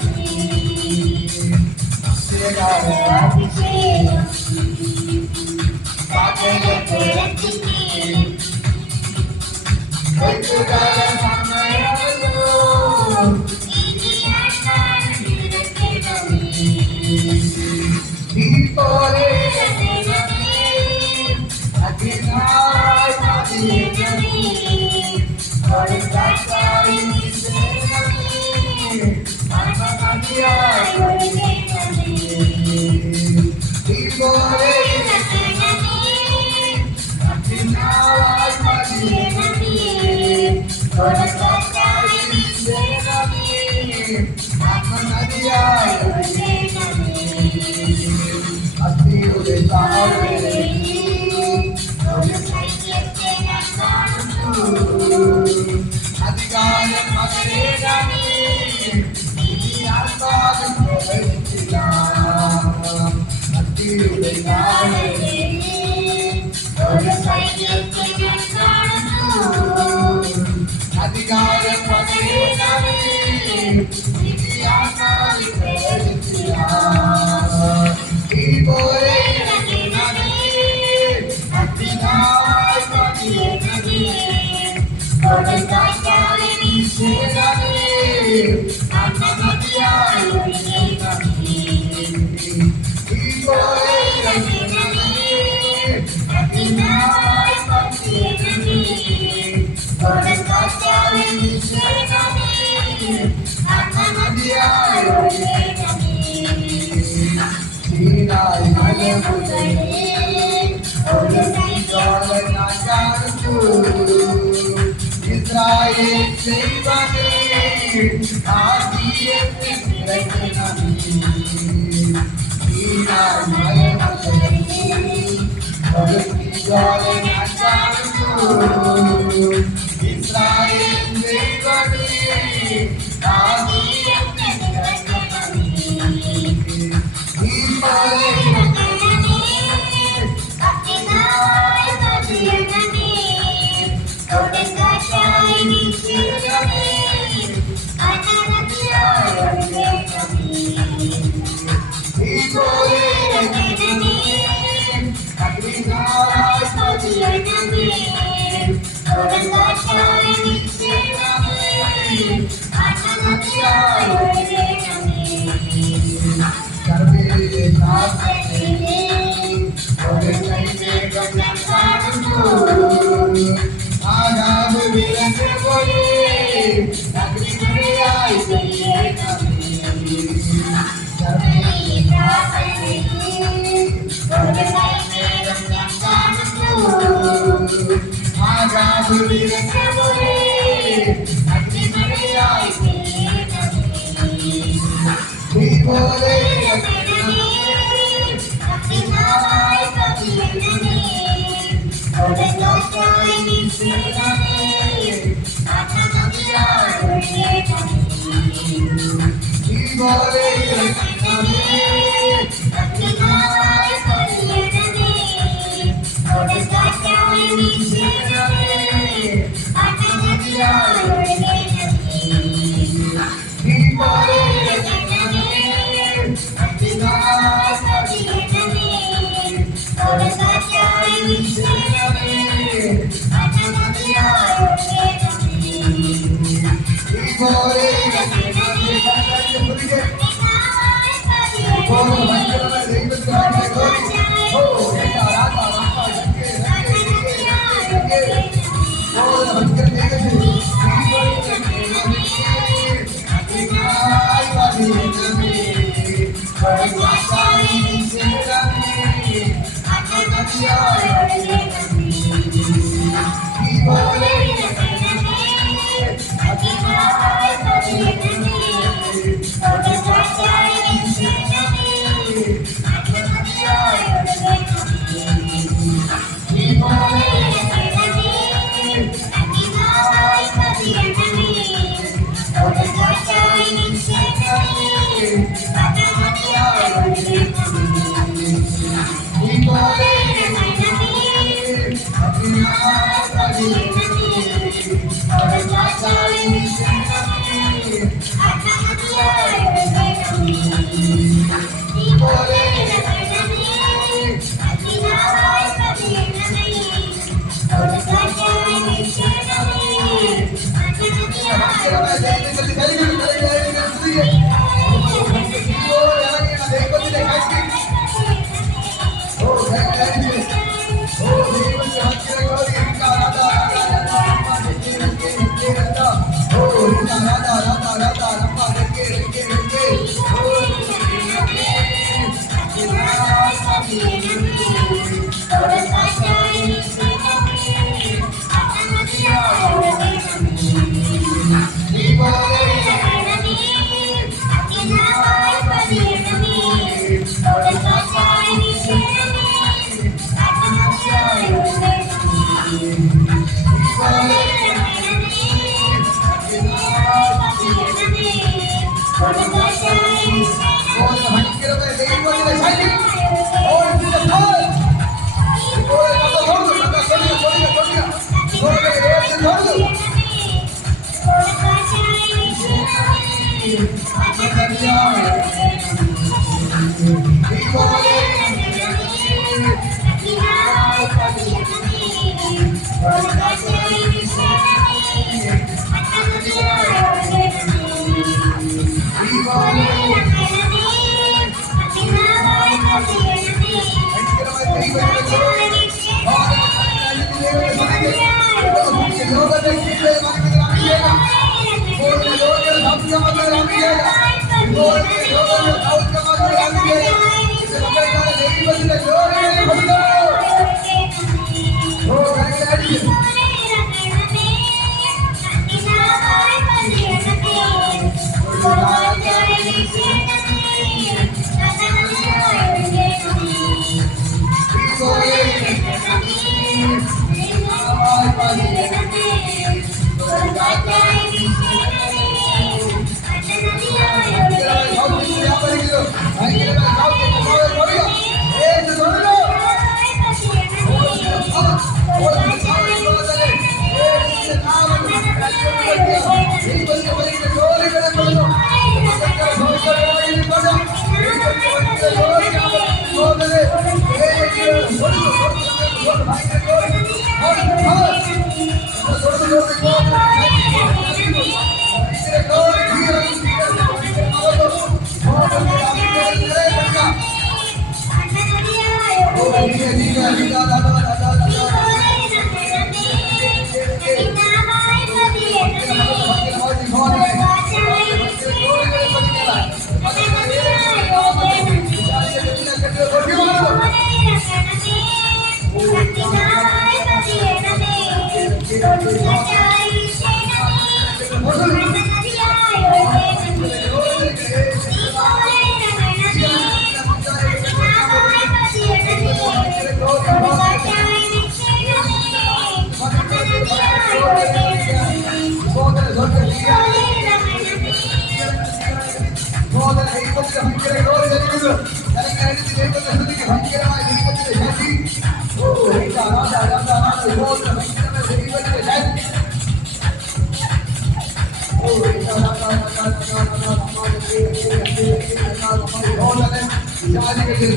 Glory.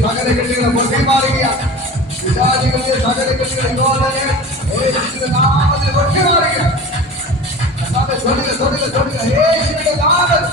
സകല കെട്ടുകളെ പൊട്ടി മാറുക. വിശാലികളുടെ സകല കെട്ടുകളെ യേശുവിന്റെ നാമത്തിൽ പൊട്ടി മാറുക. തൊടുക തൊടുക തൊടുക യേശുവിന്റെ നാമത്തിൽ.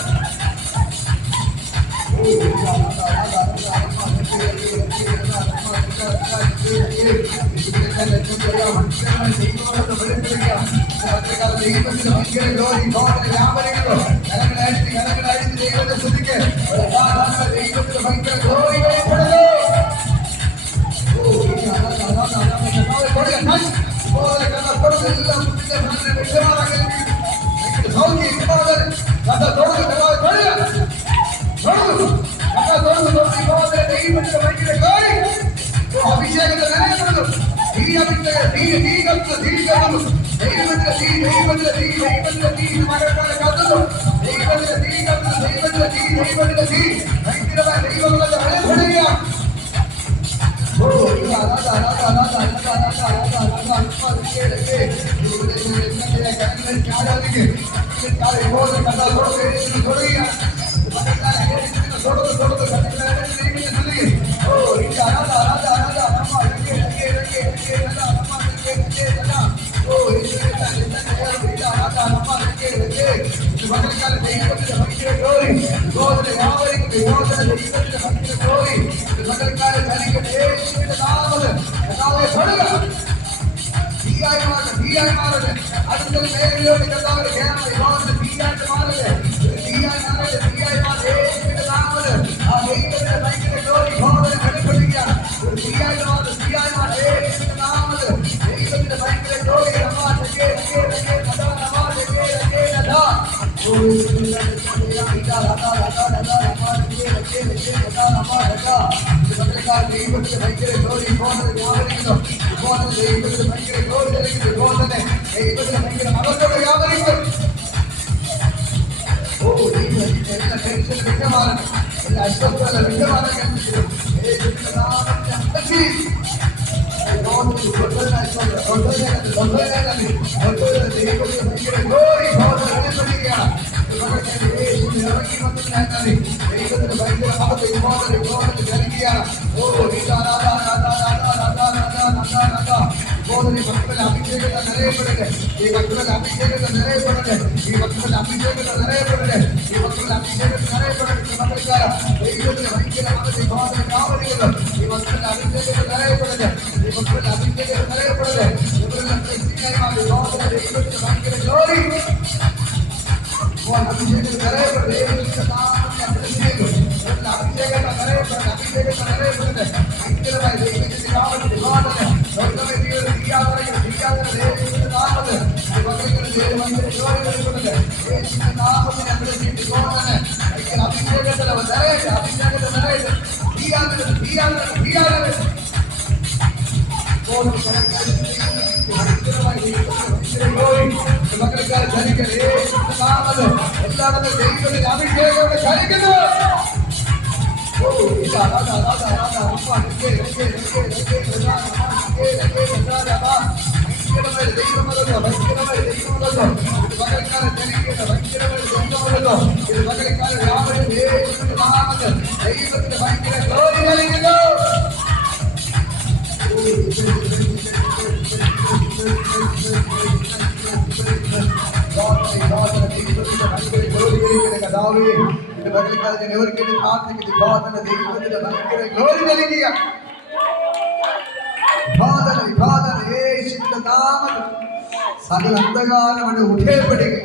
സകല അന്ധകാരമാണ് ഉഠയപ്പെടുക.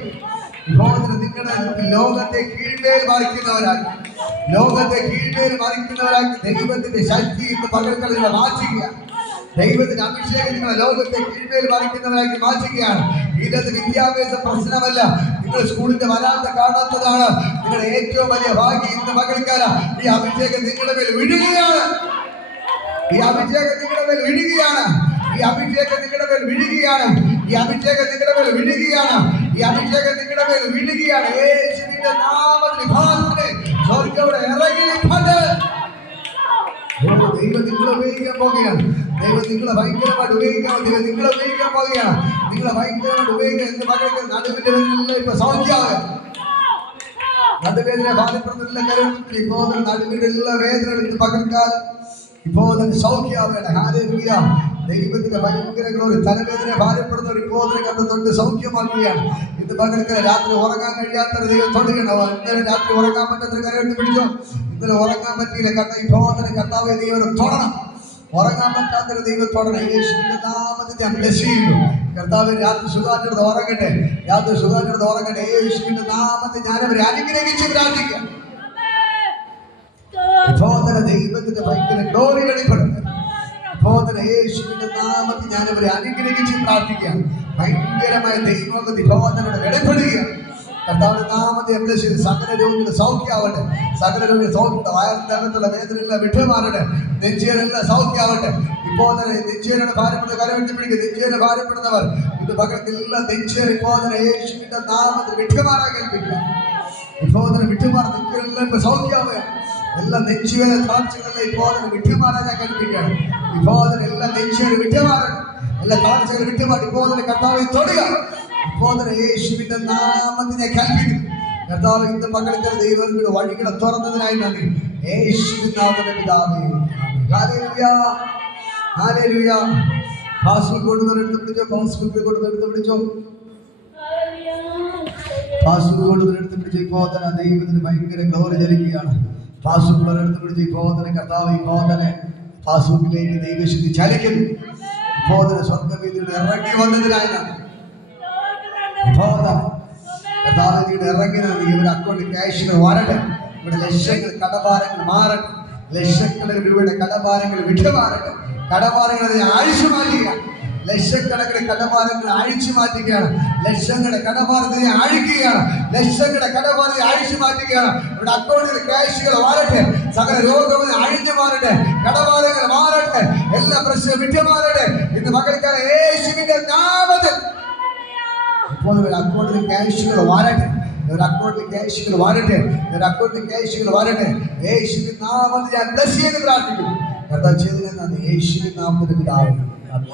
നിങ്ങളുടെ ലോകത്തെ കീഴ്മേൽ മറിക്കുന്നവരായി, ലോകത്തെ കീഴ്മേൽ മറിക്കുന്നവരായി ദൈവത്തിന്റെ ശക്തി ഇന്ന് പകൽക്കളിൽ മാറ്റുക. ദൈവത്തിന്റെ അഭിഷേകം നിങ്ങളെ ലോകത്തെ കീഴ്മേൽ മറിക്കുന്നവരാക്കി മാറ്റുകയാണ്. ഇതത് വിദ്യാഭ്യാസ പ്രശ്നമല്ല. നിങ്ങൾ സ്കൂളിന്റെ വരാന്ത കാണാത്തതാണ് നിങ്ങളുടെ ഏറ്റവും വലിയ ഭാഗ്യം. ഇന്ന് മകൾക്കാര ഈ അഭിഷേകം നിങ്ങളുടെ മേൽ വിഴുകയാണ്. ഈ അഭിഷേകം നിങ്ങളുടെ മേൽ വിഴുകയാണ്. ഈ അഭിഷേകം നിങ്ങളുടെ മേൽ വിഴുകയാണ്. ഈ അഭിഷേകം നിങ്ങളുടെ മേൽ വിഴുകയാണ്. ഈ അഭിഷേകം നിങ്ങളുടെ മേൽ വിഴുകയാണ്. യേശുവിന്റെ നാമത്തിൽ സ്വർഗ്ഗം ഇറങ്ങി നിൽപ്പത്. ദൈവം നിങ്ങളെ ഉപയോഗിക്കാൻ പോകുകയാണ്. ദൈവം നിങ്ങളെ ഭയങ്കരമായിട്ട് ഉപയോഗിക്കാൻ പോവുകയാണ്. നിങ്ങളെ ഭയങ്കരമായിട്ട് ഉപയോഗിക്കാൻ എന്ന് മകൾക്ക് നടുവിന്റെ വേദന ഇപ്പൊ സൗഖ്യമാവുക. നടുവേദന ബാധപ്പെടുന്നില്ല. കരുത്തിൽ ഇപ്പോ നടുവിന്റെ എല്ലാ വേദനകളും ഇന്ന് പകൽക്കാലം ഇപ്പോ തന്നെ സൗഖ്യമാവുകയാണ്. ഹല്ലേലൂയ. ദൈവത്തിന്റെ ഭയങ്കര ഗ്ലോറി. തലവേദന ഭാരപ്പെടുന്നവർ ഇപ്പോൾ കണ്ട് തൊട്ട് സൗഖ്യമാക്കുകയാണ്. ഇന്ന് പകൽക്കാലം രാത്രി ഉറങ്ങാൻ കഴിയാത്ത ദൈവം തൊടുകണോ. ഇന്നലെ രാത്രി ഉറങ്ങാൻ പറ്റാത്ത കരയിട്ട് പിടിച്ചോ. ഇന്നലെ ഉറങ്ങാൻ പറ്റിയില്ല. ഇപ്പോൾ തന്നെ കർത്താവ് ദൈവം തൊടണം. ഉറങ്ങാൻ പറ്റാത്തൊരു ദൈവം തൊടണം. യേശുവിന്റെ നാമത്തിൽ ഞാൻ ബ്ലെസ് ചെയ്യുന്നു. കർത്താവ് രാത്രി സുഖാന്റെടുത്ത് ഉറങ്ങട്ടെ. രാത്രി സുഖാന്റെടുത്ത് ഉറങ്ങട്ടെ. യേശുവിന്റെ നാമത്തിൽ ഞാൻ അവരെ അനുഗ്രഹിച്ച് പ്രാർത്ഥിക്കാം. ഇപ്പോൾ തന്നെ ദൈവത്തിന്റെ ഭയങ്കര ഗ്ലോറി വെളിപ്പെടുന്നത്. ഇപ്പോൾ തന്നെ യേശുവിന്റെ നാമത്തിൽ ഞാൻ അവരെ അനുഗ്രഹിച്ച് പ്രാർത്ഥിക്കാം. ഭയങ്കരമായ ദൈവത്തിന്റെ വിഭവത്തിനോട് വെളിപ്പെടുകയാണ്. കർത്താവിന്റെ നാമത്തെ ബ്ലെസ് ചെയ്ത് സകല രോഗികൾ സൗഖ്യമാവട്ടെ. സകല രോഗികൾ സൗഖ്യമാവട്ടെ. വയറിനകത്തുള്ള വേദനയെല്ലാം വിട്ടുമാറട്ടെ. നെഞ്ചേരെല്ലാം സൗഖ്യമാവട്ടെ. ഇപ്പോൾ തന്നെ നെഞ്ചേരുടെ ഭാരപ്പെടുന്ന കരവെട്ടി പിടിക്കുക. നെഞ്ചേരെ ഭാരപ്പെടുന്നവർ ഇത് പകർക്കെല്ലാം നെഞ്ചേർ ഇപ്പോൾ തന്നെ യേശുവിന്റെ നാമത്തിൽ വിട്ടുമാറാൻ കേൾപ്പിക്കുക. ഇപ്പോൾ തന്നെ വിട്ടുമാറാൻ നെഞ്ചേരെല്ലാം ഇപ്പൊ സൗഖ്യമാവുക. എല്ലാം നെഞ്ചുവേദന തളർച്ചകളെല്ലാം ഇപ്പോൾ തന്നെ വിട്ടുമാറാൻ ഞാൻ കേൾപ്പിക്കുകയാണ്. ഇപ്പോൾ തന്നെ എല്ലാം നെഞ്ചേര് വിട്ടുമാറണം. എല്ലാ തളർച്ചകൾ വിട്ടുമാറി ഇപ്പോൾ തന്നെ കർത്താവിനെ തൊടുക. ഇപ്പോൾ തന്നെ യേശുവിന്റെ നാമത്തിനെ കൽപ്പിക്കുന്നു. കർത്താവ് ഇന്ന് മകൾക്ക് ദൈവങ്ങളുടെ വഴികളെ തുറന്നതിനായി നന്ദി. യേശുവിൻ നാമത്തിൽ പിതാവേ. ഹല്ലേലൂയ. ഹല്ലേലൂയ. പാസ്ബുക്ക് കൊണ്ടുവന്നെടുത്ത് പിടിച്ചോ. പാസ്ബുക്ക് കൊണ്ടുവന്നെടുത്ത് പിടിച്ചോ. പാസ്ബുക്ക് കൊണ്ടുവന്നെടുത്ത് പിടിച്ചോ. ഇപ്പോൾ തന്നെ ദൈവത്തിന് ഭയങ്കര ഗ്ലോറി ചലിക്കുകയാണ്. പാസ്ബുക്ക് എടുത്ത് പിടിച്ച് ഇപ്പോൾ തന്നെ കർത്താവ് ഇപ്പോൾ തന്നെ പാസ്ബുക്കിലേക്ക് ദൈവശക്തി ചലിക്കുന്നു. ഇപ്പോൾ തന്നെ സ്വർഗ്ഗത്തിൽ ഇറങ്ങി വന്നതിനായി നന്ദി. കർത്താവിന്റെ ഇറങ്ങുന്നത് ഇവരുടെ അക്കൗണ്ടിൽ ക്യാഷുകൾ വരട്ടെ. ഇവിടെ ലക്ഷങ്ങൾ കടഭാരങ്ങൾ മാറട്ടെ. ലക്ഷക്കണക്കിന് രൂപയുടെ കടഭാരങ്ങൾ വിട്ടുമാറട്ടെ. കടഭാരങ്ങൾ അഴിച്ചു മാറ്റുക. ലക്ഷക്കണക്കിന് കടഭാരങ്ങൾ അഴിച്ചു മാറ്റുകയാണ്. ലക്ഷങ്ങളുടെ കടഭാരത്തെ അഴിക്കുകയാണ്. ലക്ഷങ്ങളുടെ കടഭാരത്തെ അഴിച്ചു മാറ്റുകയാണ്. ഇവിടെ അക്കൗണ്ടിൽ ക്യാഷുകൾ മാറട്ടെ. സകല രോഗങ്ങൾ അഴിഞ്ഞു മാറട്ടെ. കടഭാരങ്ങൾ മാറട്ടെ. എല്ലാ പ്രശ്നവും വിട്ടുമാറട്ടെ. ഇന്ന് മകൾക്കാണ് യേശുവിന്റെ നാമത്തിൽ ഇപ്പോൾ ഇവരുടെ അക്കൗണ്ടിൽ ക്യാഷുകൾ വാരട്ടെ. ഇവരുടെ അക്കൗണ്ടിൽ ക്യാഷുകൾ വാരട്ടെ. ഇവരുടെ അക്കൗണ്ടിൽ ക്യാഷുകൾ വാരട്ടെ. യേശുവിൻ നാമത്തിൽ ഞാൻ ബ്ലെസ് ചെയ്ത് പ്രാർത്ഥിക്കുന്നു. കർത്താവ് ചെയ്തതെന്നാണ് യേശുവിൻ നാമത്തിൽ പിതാവ്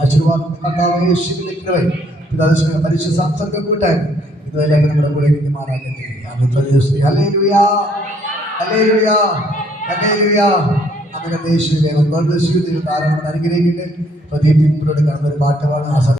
ആശീർവാദം. കർത്താവ് യേശുവിന്റെ കൃപ പിതാവിന്റെ പരിശുദ്ധ സംസർഗം കൂട്ടാൻ ഇതുവരെയൊക്കെ നമ്മുടെ കൂടെ ഇരിക്കുമാറാകട്ടെ. ഹല്ലേലൂയ. ഹല്ലേലൂയ. ഹല്ലേലൂയ. അങ്ങനെ യേശുവിനെ അനുഗ്രഹിക്കട്ടെ. പ്രദീപ് കടന്നൊരു പാട്ട് പാടുന്ന